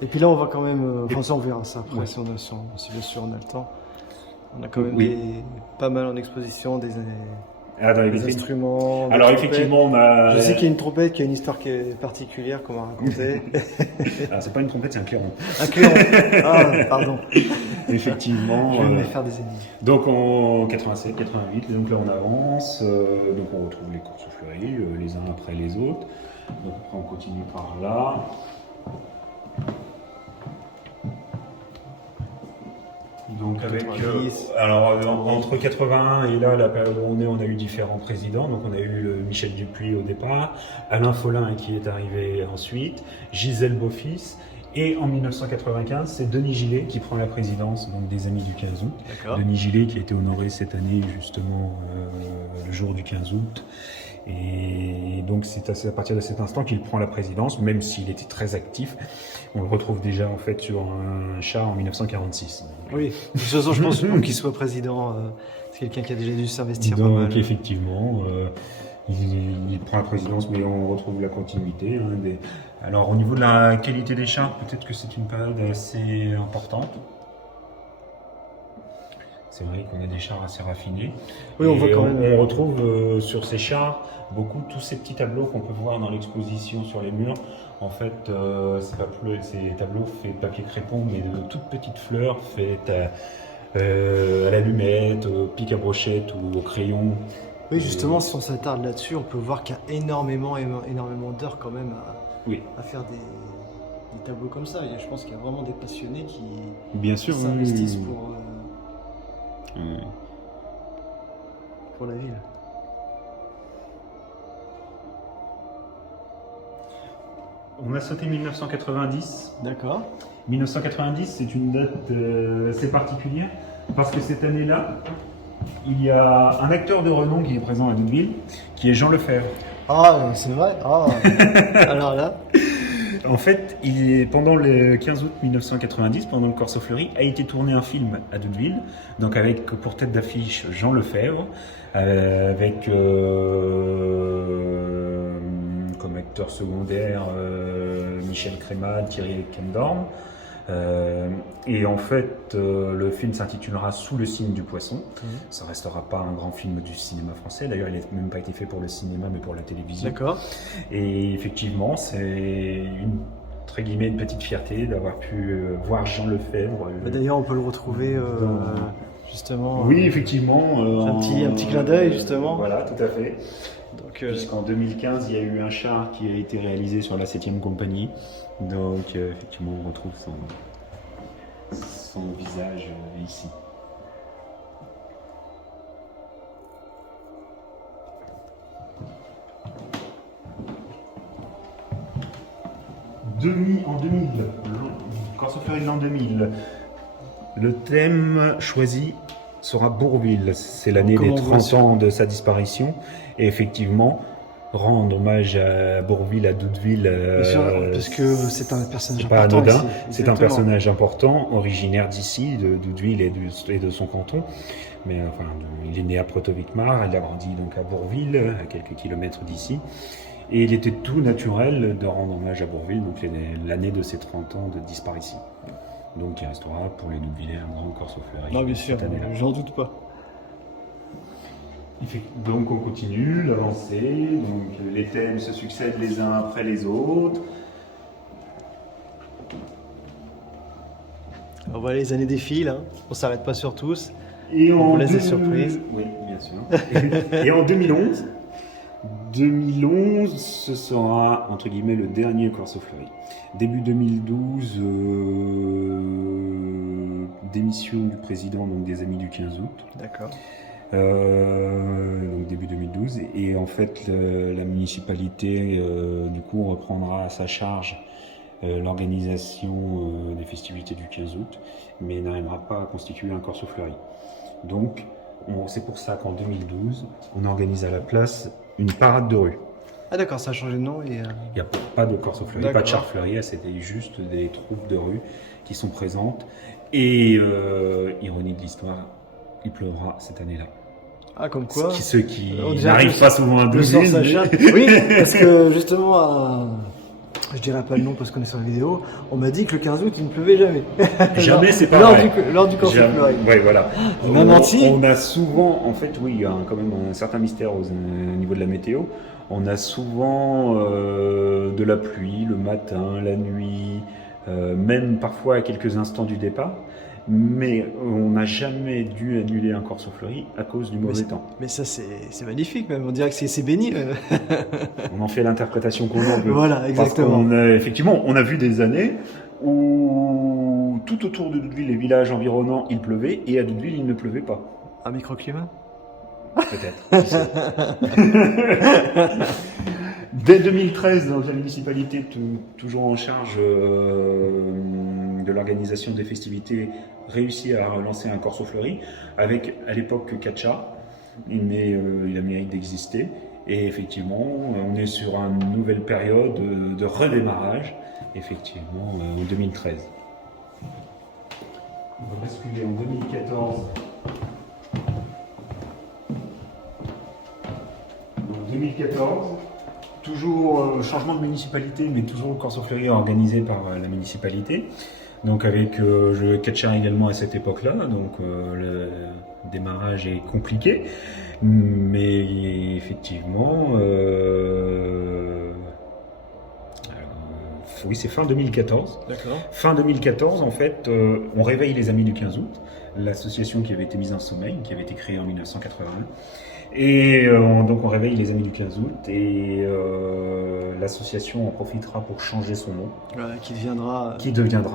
Et puis là, on va quand même. Enfin, ça, on verra ça après, Ouais. si bien sûr on a le temps. On a quand même Oui. pas mal en exposition, des Ah, dans les des vitrines. instruments. des Alors trompettes. effectivement, on a. Je sais qu'il y a une trompette qui a une histoire qui est particulière qu'on m'a racontée. Alors c'est pas une trompette, c'est un clairon. Un clairon. Ah, pardon. Effectivement. Je vais me faire des ennemis. Donc en 87, 88, donc là on avance, donc on retrouve les courses fleuries, les uns après les autres. Donc après on continue par là. Donc avec, 90. entre 81 et là, la période où on a eu différents présidents. Donc on a eu Michel Dupuis au départ, Alain Follin qui est arrivé ensuite, Gisèle Beaufils. Et en 1995, c'est Denis Gillet qui prend la présidence donc des Amis du 15 août. D'accord. Denis Gillet qui a été honoré cette année justement le jour du 15 août. Et donc c'est à partir de cet instant qu'il prend la présidence, même s'il était très actif. On le retrouve déjà en fait sur un char en 1946. Oui, de toute façon, je pense qu'il soit président, c'est quelqu'un qui a déjà dû s'investir pas Donc mal. effectivement, il prend la présidence, mais on retrouve la continuité. Alors au niveau de la qualité des chars, peut-être que c'est une période assez importante. C'est vrai qu'on a des chars assez raffinés. Oui, on Et voit quand même. on retrouve sur ces chars beaucoup tous ces petits tableaux qu'on peut voir dans l'exposition sur les murs. En fait, ces tableaux faits de papier crépon, mais de toutes petites fleurs faites à l'allumette, au pic à brochette ou au crayon. Oui, justement, si on s'attarde là-dessus, on peut voir qu'il y a énormément d'heures quand même à faire des tableaux comme ça. Je pense qu'il y a vraiment des passionnés qui Bien sûr, s'investissent oui. pour la ville. On a sauté 1990. D'accord. 1990, c'est une date assez particulière parce que cette année-là, il y a un acteur de renom qui est présent à Doudeville, qui est Jean Lefebvre. Ah, c'est vrai. Ah. Alors là. En fait, pendant le 15 août 1990, pendant le Corso Fleury, a été tourné un film à Doudeville, donc avec pour tête d'affiche Jean Lefebvre, avec comme acteur secondaire Michel Crémat, Thierry Kendorn. Et en fait, le film s'intitulera Sous le signe du poisson. Ça restera pas un grand film du cinéma français. D'ailleurs, il n'a même pas été fait pour le cinéma, mais pour la télévision. D'accord. Et effectivement, c'est entre guillemets une petite fierté d'avoir pu voir Jean Lefebvre. D'ailleurs, on peut le retrouver justement. Oui, effectivement. Un petit clin d'œil, justement. Voilà, tout à fait. Donc, Puisqu'en 2015, il y a eu un char qui a été réalisé sur la 7e compagnie. Donc, effectivement, on retrouve son visage ici. En 2000, Corso Fleury de l'an 2000, le thème choisi sera Bourville. C'est l'année des 30 ans de sa disparition. Et effectivement, rendre hommage à Bourville, à Doudeville. Bien sûr, parce que c'est un personnage pas important. anodin. Ici. C'est un personnage important, originaire d'ici, de Doudeville et de son canton. Mais enfin, il est né à Protovicmar, il a grandi donc à Bourville, à quelques kilomètres d'ici. Et il était tout naturel de rendre hommage à Bourville, donc l'année de ses 30 ans de disparition. Donc il restera pour les Doudevillais un grand Corso Fleury. Non, bien sûr, cette année-là. j'en doute pas. Donc on continue l'avancée, donc les thèmes se succèdent les uns après les autres. Alors voilà, les années défilent, hein. On s'arrête pas sur tous. Et on vous laisse des surprises. Oui, bien sûr. Et en 2011, ce sera entre guillemets le dernier Corso Fleury. Début 2012, démission du président donc des Amis du 15 août. D'accord. Donc début 2012, et en fait la municipalité du coup reprendra à sa charge l'organisation des festivités du 15 août, mais n'arrivera pas à constituer un Corso Fleury. Donc c'est pour ça qu'en 2012 on organise à la place une parade de rue. Ah d'accord, ça a changé de nom et... Il n'y a pas de Corso Fleury, pas de char fleuri, c'était juste des troupes de rue qui sont présentes, et ironie de l'histoire, il pleuvra cette année-là. Ah, comme quoi. Ceux qui n'arrivent pas souvent à Doudeville. Oui, parce que justement je dirais pas le nom parce qu'on est sur la vidéo, on m'a dit que le 15 août il ne pleuvait jamais. Jamais, c'est pas lors vrai. lors du Corso Fleury. Ouais, voilà. Il m'a menti. On a souvent, en fait, oui, il y a quand même un certain mystère au niveau de la météo. On a souvent de la pluie le matin, la nuit, même parfois à quelques instants du départ. Mais on n'a jamais dû annuler un Corso Fleury à cause du mauvais temps. Mais ça c'est magnifique même, on dirait que c'est béni même. On en fait l'interprétation qu'on en veut. Voilà, exactement. Effectivement, on a vu des années où tout autour de Doudeville, les villages environnants, il pleuvait, et à Doudeville, il ne pleuvait pas. Un microclimat. Peut-être. Qui sait. Dès 2013, donc, la municipalité, toujours en charge de l'organisation des festivités, réussit à relancer un Corso Fleury avec, à l'époque, Catcha, mais il a le mérite d'exister. Et effectivement, on est sur une nouvelle période de redémarrage, effectivement, en 2013. On va basculer en 2014. En 2014, toujours changement de municipalité, mais toujours le Corso Fleury organisé par la municipalité. Donc avec le Catcha également à cette époque-là, donc le démarrage est compliqué, mais effectivement, oui, c'est fin 2014. D'accord. Fin 2014, en fait, on réveille les Amis du 15 août, l'association qui avait été mise en sommeil, qui avait été créée en 1981. Et donc on réveille les Amis du 15 août et l'association en profitera pour changer son nom. Voilà, qui deviendra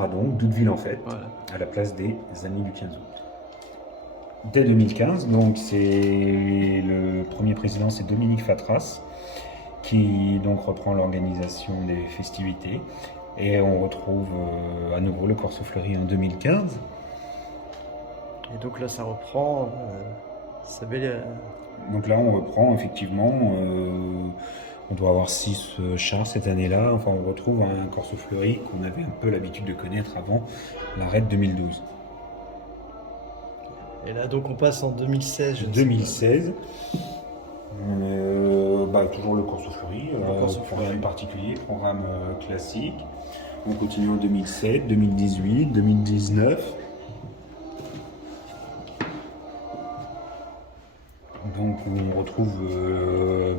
Donc Doudeville en fait, voilà. à la place des Amis du 15 août. Dès 2015, donc c'est le premier président, c'est Dominique Fatras, qui donc reprend l'organisation des festivités. Et on retrouve à nouveau le Corso Fleury en 2015. Et donc là ça reprend sa belle... Donc là, on reprend effectivement, on doit avoir 6 chars cette année-là. Enfin, on retrouve un Corso Fleury qu'on avait un peu l'habitude de connaître avant l'arrêt de 2012. Et là, donc, on passe en 2016. 2016. Toujours le Corso Fleury, programme particulier, programme classique. On continue en 2007, 2018, 2019. Donc on retrouve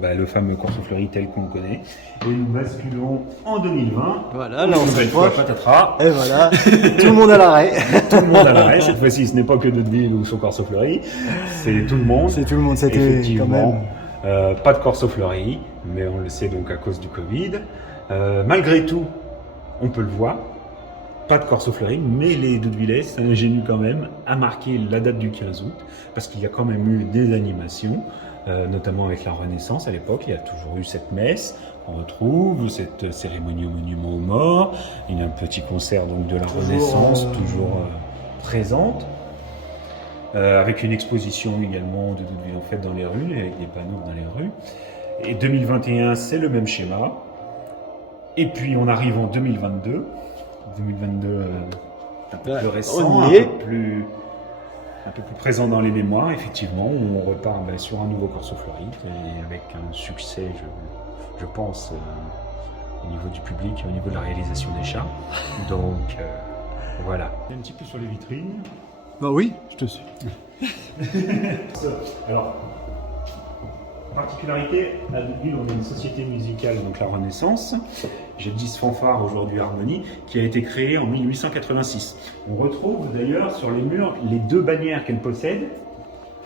le fameux Corso Fleury tel qu'on le connaît. Et nous basculons en 2020. Voilà, là on s'approche. Patatras. Et voilà, tout le monde à l'arrêt. Tout le monde à l'arrêt. Cette fois-ci, ce n'est pas que Doudeville ou son Corso Fleury, c'est tout le monde. C'est tout le monde, c'était quand même. Pas de Corso Fleury, mais on le sait donc à cause du Covid. Malgré tout, on peut le voir. Pas de Corso Fleury, mais les Doudevillais s'ingénuent quand même à marquer la date du 15 août, parce qu'il y a quand même eu des animations, notamment avec la Renaissance à l'époque. Il y a toujours eu cette messe, on retrouve cette cérémonie au monument aux morts, il y a un petit concert donc de la Renaissance, toujours présente, avec une exposition également de Doudeville en fait dans les rues, avec des panneaux dans les rues. Et 2021, c'est le même schéma. Et puis on arrive en 2022. 2022, un peu plus récent, un peu plus présent dans les mémoires, effectivement, où on repart sur un nouveau Corso Fleury, et avec un succès, je pense, au niveau du public et au niveau de la réalisation des chars. Donc, voilà. Un petit peu sur les vitrines. Bah oui, je te suis. Alors, particularité, à Doudeville, on a une société musicale, donc la Renaissance, G10 Fanfare, aujourd'hui Harmonie, qui a été créée en 1886. On retrouve d'ailleurs sur les murs les 2 bannières qu'elle possède.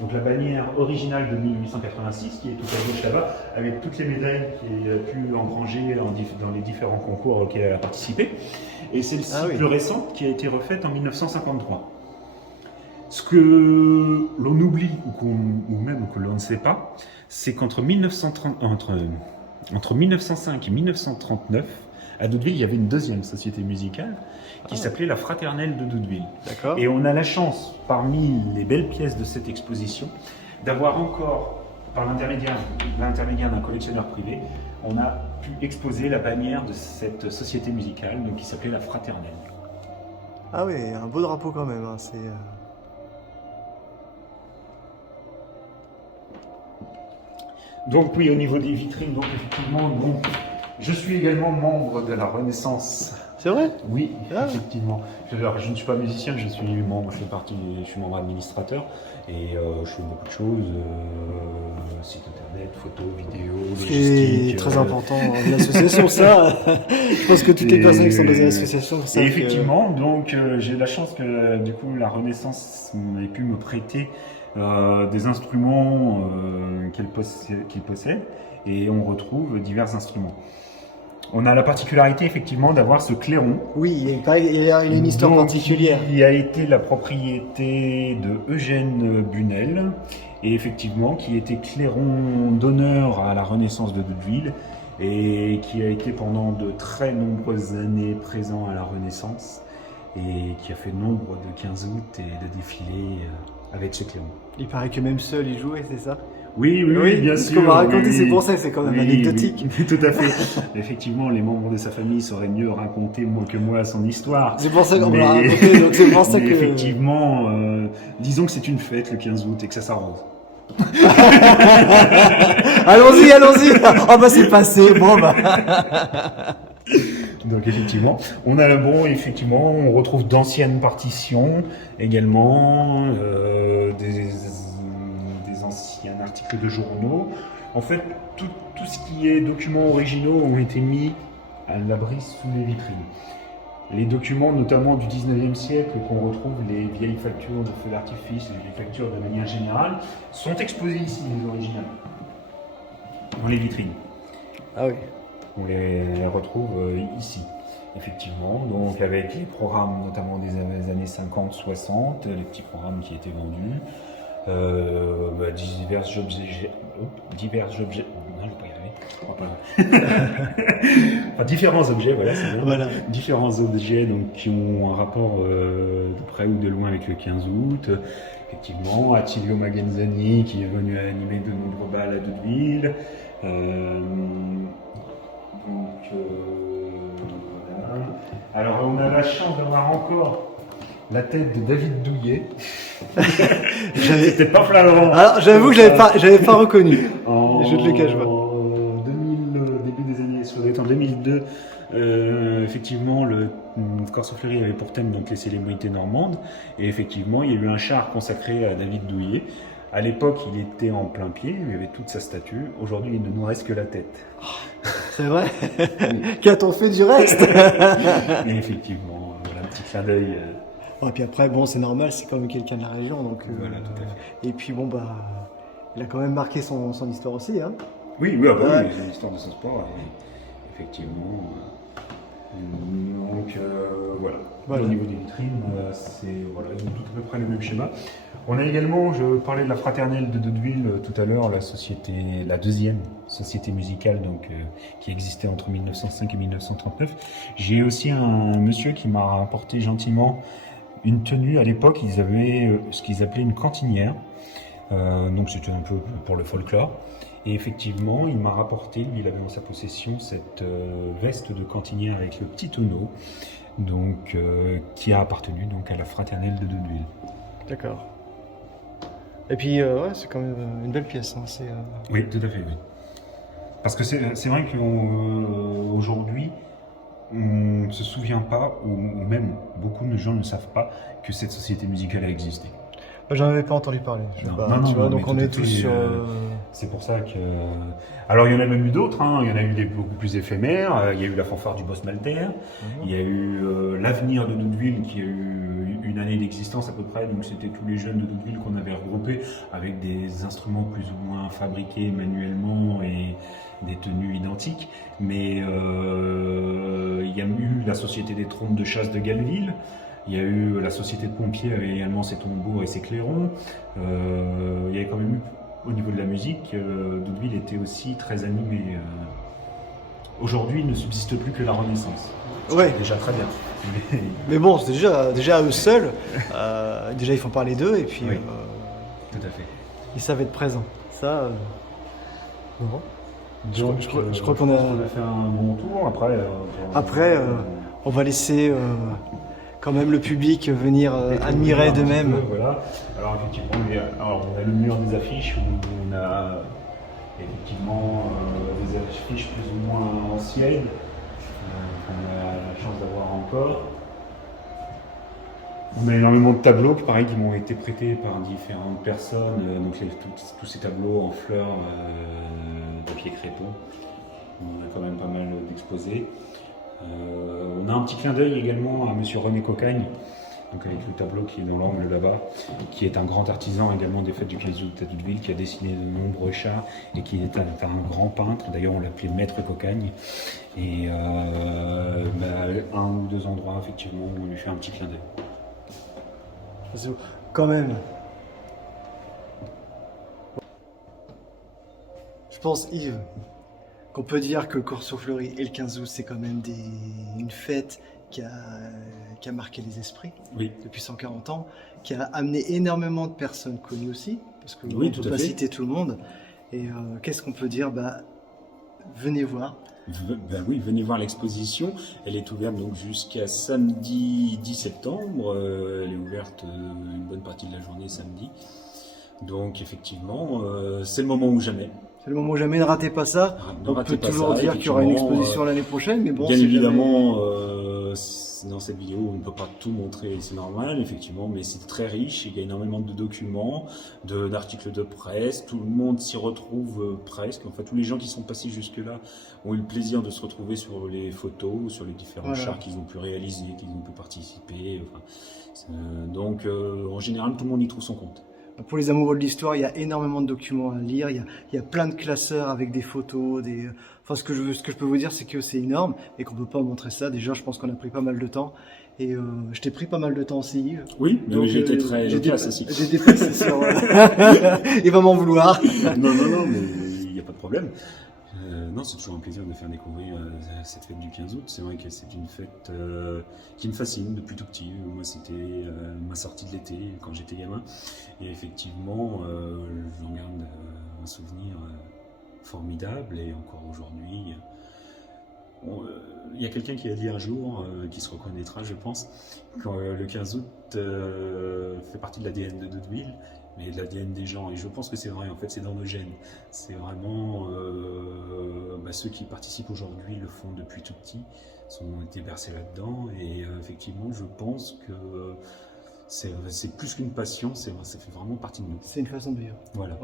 Donc la bannière originale de 1886, qui est tout à gauche là-bas, avec toutes les médailles qu'elle a pu engranger dans les différents concours auxquels elle a participé. Et celle-ci plus récente, qui a été refaite en 1953. Ce que l'on oublie, ou même que l'on ne sait pas, c'est qu'entre entre 1905 et 1939, à Doudeville, il y avait une deuxième société musicale qui s'appelait la Fraternelle de Doudeville. D'accord. Et on a la chance, parmi les belles pièces de cette exposition, d'avoir encore, par l'intermédiaire d'un collectionneur privé, on a pu exposer la bannière de cette société musicale, donc qui s'appelait la Fraternelle. Ah oui, un beau drapeau quand même. Hein, c'est... Donc oui, au niveau des vitrines, donc effectivement, Je suis également membre de la Renaissance. C'est vrai? Oui, Ah. effectivement. Alors, je ne suis pas musicien, je suis membre, je suis membre administrateur et je fais beaucoup de choses, site internet, photos, vidéos, logistique. C'est très important, l'association, ça. Je pense que toutes les personnes qui sont dans des associations savent Et effectivement, donc j'ai la chance que du coup la Renaissance ait pu me prêter des instruments qu'il possède et on retrouve divers instruments. On a la particularité effectivement d'avoir ce clairon. Oui, il y a une histoire Donc, particulière. Qui a été la propriété de Eugène Bunel et effectivement qui était clairon d'honneur à la Renaissance de Doudeville et qui a été pendant de très nombreuses années présent à la Renaissance et qui a fait nombre de 15 août et de défilés avec ce clairon. Il paraît que même seul il jouait, c'est ça? Oui, bien ce sûr. qu'on m'a raconté, oui, c'est pour ça, c'est quand même anecdotique. Oui, tout à fait. Effectivement, les membres de sa famille sauraient mieux raconter que moi son histoire. C'est pour ça qu'on me l'a raconté, donc c'est pour ça que... Effectivement, disons que c'est une fête le 15 août et que ça s'arrose. allons-y. Oh bah c'est passé, bon bah... Donc effectivement, on retrouve d'anciennes partitions également, des anciens articles de journaux. En fait, tout ce qui est documents originaux ont été mis à l'abri sous les vitrines. Les documents, notamment du 19e siècle, qu'on retrouve, les vieilles factures de feux d'artifice, les vieilles factures de manière générale, sont exposés ici, les originales, dans les vitrines. Ah oui. On les retrouve ici, effectivement, donc avec les programmes notamment des années 50-60, les petits programmes qui étaient vendus, divers objets, non, je vais pas y arriver, enfin, différents objets, voilà, c'est bien. Voilà. Différents objets donc, qui ont un rapport de près ou de loin avec le 15 août. Effectivement, Attilio Magenzani qui est venu animer de nombreux bals à Doudeville. Voilà. Alors on a la chance d'avoir encore la tête de David Douillet. C'était pas flagrant. Alors j'avoue que j'avais pas reconnu. Je te le cache pas. En début des années, ça doit être en 2002, effectivement le Corso Fleury avait pour thème donc les célébrités normandes et effectivement il y a eu un char consacré à David Douillet. À l'époque, il était en plein pied, il avait toute sa statue. Aujourd'hui, il ne nous reste que la tête. C'est vrai. Qu'a-t-on fait du reste? Mais effectivement, voilà un petit clin d'œil. Et puis après, bon, c'est normal, c'est quand même quelqu'un de la région, donc. Voilà, tout à fait. Et puis bon, bah, il a quand même marqué son histoire aussi, hein. Oui, Ouais. c'est l'histoire de son sport, et effectivement. Donc voilà. Au niveau des vitrines, c'est tout à peu près le même schéma. On a également, je parlais de la fraternelle de Doudeville tout à l'heure, la deuxième société musicale donc, qui existait entre 1905 et 1939. J'ai aussi un monsieur qui m'a apporté gentiment une tenue. À l'époque, ils avaient ce qu'ils appelaient une cantinière. Donc c'était un peu pour le folklore. Et effectivement, il m'a rapporté, lui, il avait en sa possession cette veste de cantinière avec le petit tonneau, donc qui a appartenu donc à la fraternelle de Doudeville. D'accord. Et puis, ouais, c'est quand même une belle pièce. Hein. Oui, tout à fait, oui. Parce que c'est vrai qu'aujourd'hui, on ne se souvient pas, ou même beaucoup de gens ne savent pas que cette société musicale a existé. J'en avais pas entendu parler. Non, donc on est tous sur. C'est pour ça que. Alors il y en a même eu d'autres, hein. Il y en a eu des beaucoup plus éphémères. Il y a eu la fanfare du Boss Malter. Il y a eu l'avenir de Doudeville qui a eu une année d'existence à peu près. Donc c'était tous les jeunes de Doudeville qu'on avait regroupés avec des instruments plus ou moins fabriqués manuellement et des tenues identiques. Mais il y a eu la Société des trompes de chasse de Galville. Il y a eu la Société de pompiers avec également ses tambours et ses clairons. Il y avait quand même eu, au niveau de la musique, Doudeville était aussi très animé. Aujourd'hui, il ne subsiste plus que la Renaissance. Ouais. Déjà très bien. Mais bon, c'est déjà eux seuls. Déjà, ils font parler d'eux et puis Oui. Tout à fait. ils savent être présents. Ça. Non. Donc, Je crois qu'on a fait un bon tour. Après, on va laisser quand même le public venir admirer d'eux-mêmes. Voilà. Alors effectivement, on a le mur des affiches où on a effectivement des affiches friches plus ou moins anciennes, qu'on a la chance d'avoir encore. On a énormément de tableaux pareil, qui m'ont été prêtés par différentes personnes, donc tous ces tableaux en fleurs, papier crépon. On a quand même pas mal d'exposés. On a un petit clin d'œil également à monsieur René Cocagne, donc avec le tableau qui est dans l'angle là-bas, qui est un grand artisan également des fêtes du 15 août à Doudeville, qui a dessiné de nombreux chats et qui est un grand peintre. D'ailleurs, on l'appelait Maître Cocagne. Et un ou deux endroits, effectivement, on lui fait un petit clin d'œil. Quand même. Je pense, Yves, qu'on peut dire que Corso-Fleury et le 15 août, c'est quand même une fête qui a marqué les esprits depuis 140 ans, qui a amené énormément de personnes connues aussi, parce qu'on ne peut pas citer tout le monde. Et qu'est-ce qu'on peut dire? Venez voir. Oui, venez voir l'exposition. Elle est ouverte donc jusqu'à samedi 10 septembre. Elle est ouverte une bonne partie de la journée samedi. Donc effectivement, c'est le moment ou jamais. C'est le moment ou jamais, ne ratez pas ça. On peut toujours dire qu'il y aura une exposition l'année prochaine, mais bon, bien évidemment, dans cette vidéo, on ne peut pas tout montrer, c'est normal, effectivement, mais c'est très riche. Il y a énormément de documents, d'articles de presse. Tout le monde s'y retrouve presque. Enfin, tous les gens qui sont passés jusque-là ont eu le plaisir de se retrouver sur les photos, sur les différents chars qu'ils ont pu réaliser, qu'ils ont pu participer. Enfin, donc, en général, tout le monde y trouve son compte. Pour les amoureux de l'histoire, il y a énormément de documents à lire, il y a plein de classeurs avec des photos, Enfin, ce que je peux vous dire, c'est que c'est énorme et qu'on ne peut pas montrer ça. Déjà, je pense qu'on a pris pas mal de temps. Et je t'ai pris pas mal de temps aussi, Yves. Oui, donc j'étais très efficace aussi. J'ai dépassé sur... Il va m'en vouloir. Non, mais il n'y a pas de problème. Non, c'est toujours un plaisir de faire découvrir cette fête du 15 août. C'est vrai que c'est une fête qui me fascine depuis tout petit. Moi, c'était ma sortie de l'été quand j'étais gamin. Et effectivement, j'en garde un souvenir formidable. Et encore aujourd'hui, il y a quelqu'un qui a dit un jour, qui se reconnaîtra, je pense, quand le 15 août fait partie de l'ADN de Doudeville. Mais de l'ADN des gens, et je pense que c'est vrai, en fait c'est dans nos gènes, c'est vraiment ceux qui participent aujourd'hui le font depuis tout petit, ont été bercés là-dedans, et effectivement je pense que c'est plus qu'une passion, ça fait vraiment partie de nous. C'est une façon de vivre. Voilà.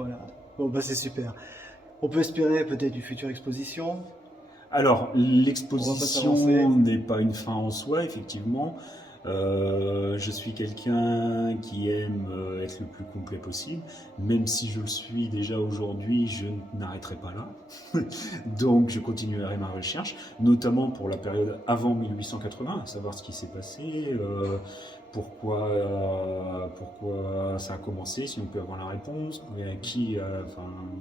Bon c'est super. On peut espérer peut-être une future exposition. Alors l'exposition n'est pas une fin en soi, effectivement. Je suis quelqu'un qui aime être le plus complet possible, même si je le suis déjà aujourd'hui, je n'arrêterai pas là. Donc je continuerai ma recherche, notamment pour la période avant 1880, savoir ce qui s'est passé, pourquoi ça a commencé, si on peut avoir la réponse, il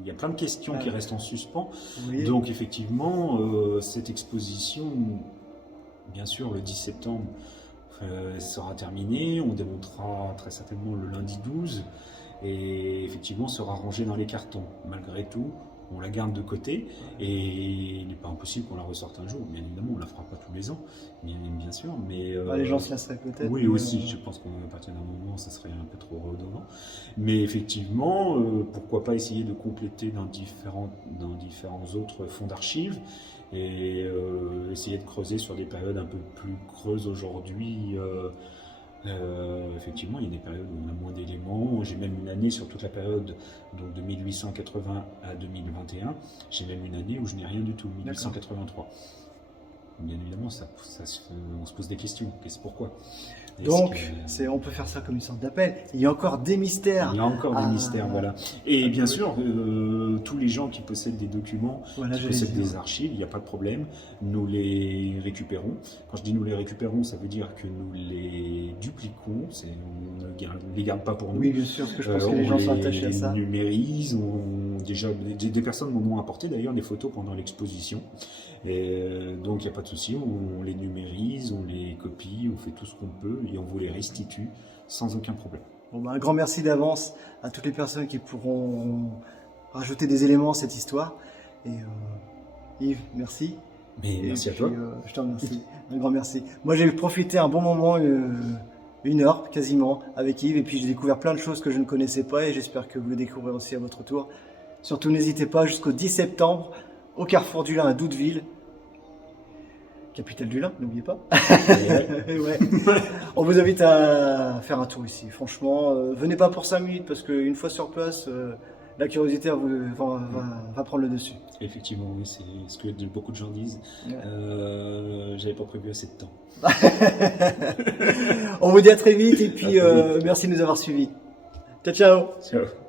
y a plein de questions qui restent en suspens. Oui. Donc effectivement, cette exposition, bien sûr, le 10 septembre, sera terminée, on démontera très certainement le lundi 12 et effectivement sera rangée dans les cartons. Malgré tout, on la garde de côté et il n'est pas impossible qu'on la ressorte un jour. Bien évidemment, on ne la fera pas tous les ans, bien sûr, mais... les gens se lasseraient peut-être. Oui, aussi, je pense qu'à partir d'un moment, ça serait un peu trop redondant. Mais effectivement, pourquoi pas essayer de compléter dans différents autres fonds d'archives et essayer de creuser sur des périodes un peu plus creuses aujourd'hui. Effectivement, il y a des périodes où on a moins d'éléments. J'ai même une année sur toute la période donc de 1880 à 2021. J'ai même une année où je n'ai rien du tout, 1883. Bien évidemment, on se pose des questions. Pourquoi ? Donc, on peut faire ça comme une sorte d'appel. Il y a encore des mystères. Il y a encore des mystères, voilà. Et bien sûr, tous les gens qui possèdent des documents, qui possèdent des archives, il n'y a pas de problème. Nous les récupérons. Quand je dis nous les récupérons, ça veut dire que nous les dupliquons. On ne les garde pas pour nous. Oui, bien sûr, parce que je pense que les gens sont attachés à ça. On les numérise. Déjà, des personnes m'ont apporté d'ailleurs des photos pendant l'exposition. Et donc, il n'y a pas de souci. On les numérise, on les copie, on fait tout ce qu'on peut. Et on vous les restitue sans aucun problème. Bon, un grand merci d'avance à toutes les personnes qui pourront rajouter des éléments à cette histoire. Et Yves, merci. Merci à toi. Je te remercie. Un grand merci. Moi, j'ai profité un bon moment, une heure quasiment, avec Yves. Et puis, j'ai découvert plein de choses que je ne connaissais pas. Et j'espère que vous le découvrirez aussi à votre tour. Surtout, n'hésitez pas, jusqu'au 10 septembre, au carrefour du Lin à Doudeville. Capitale du Lin, n'oubliez pas. Ouais. On vous invite à faire un tour ici. Franchement, venez pas pour 5 minutes parce qu'une fois sur place, la curiosité va prendre le dessus. Effectivement, oui, c'est ce que beaucoup de gens disent. Ouais. J'avais pas prévu assez de temps. On vous dit à très vite et puis merci de nous avoir suivis. Ciao, ciao. Ciao.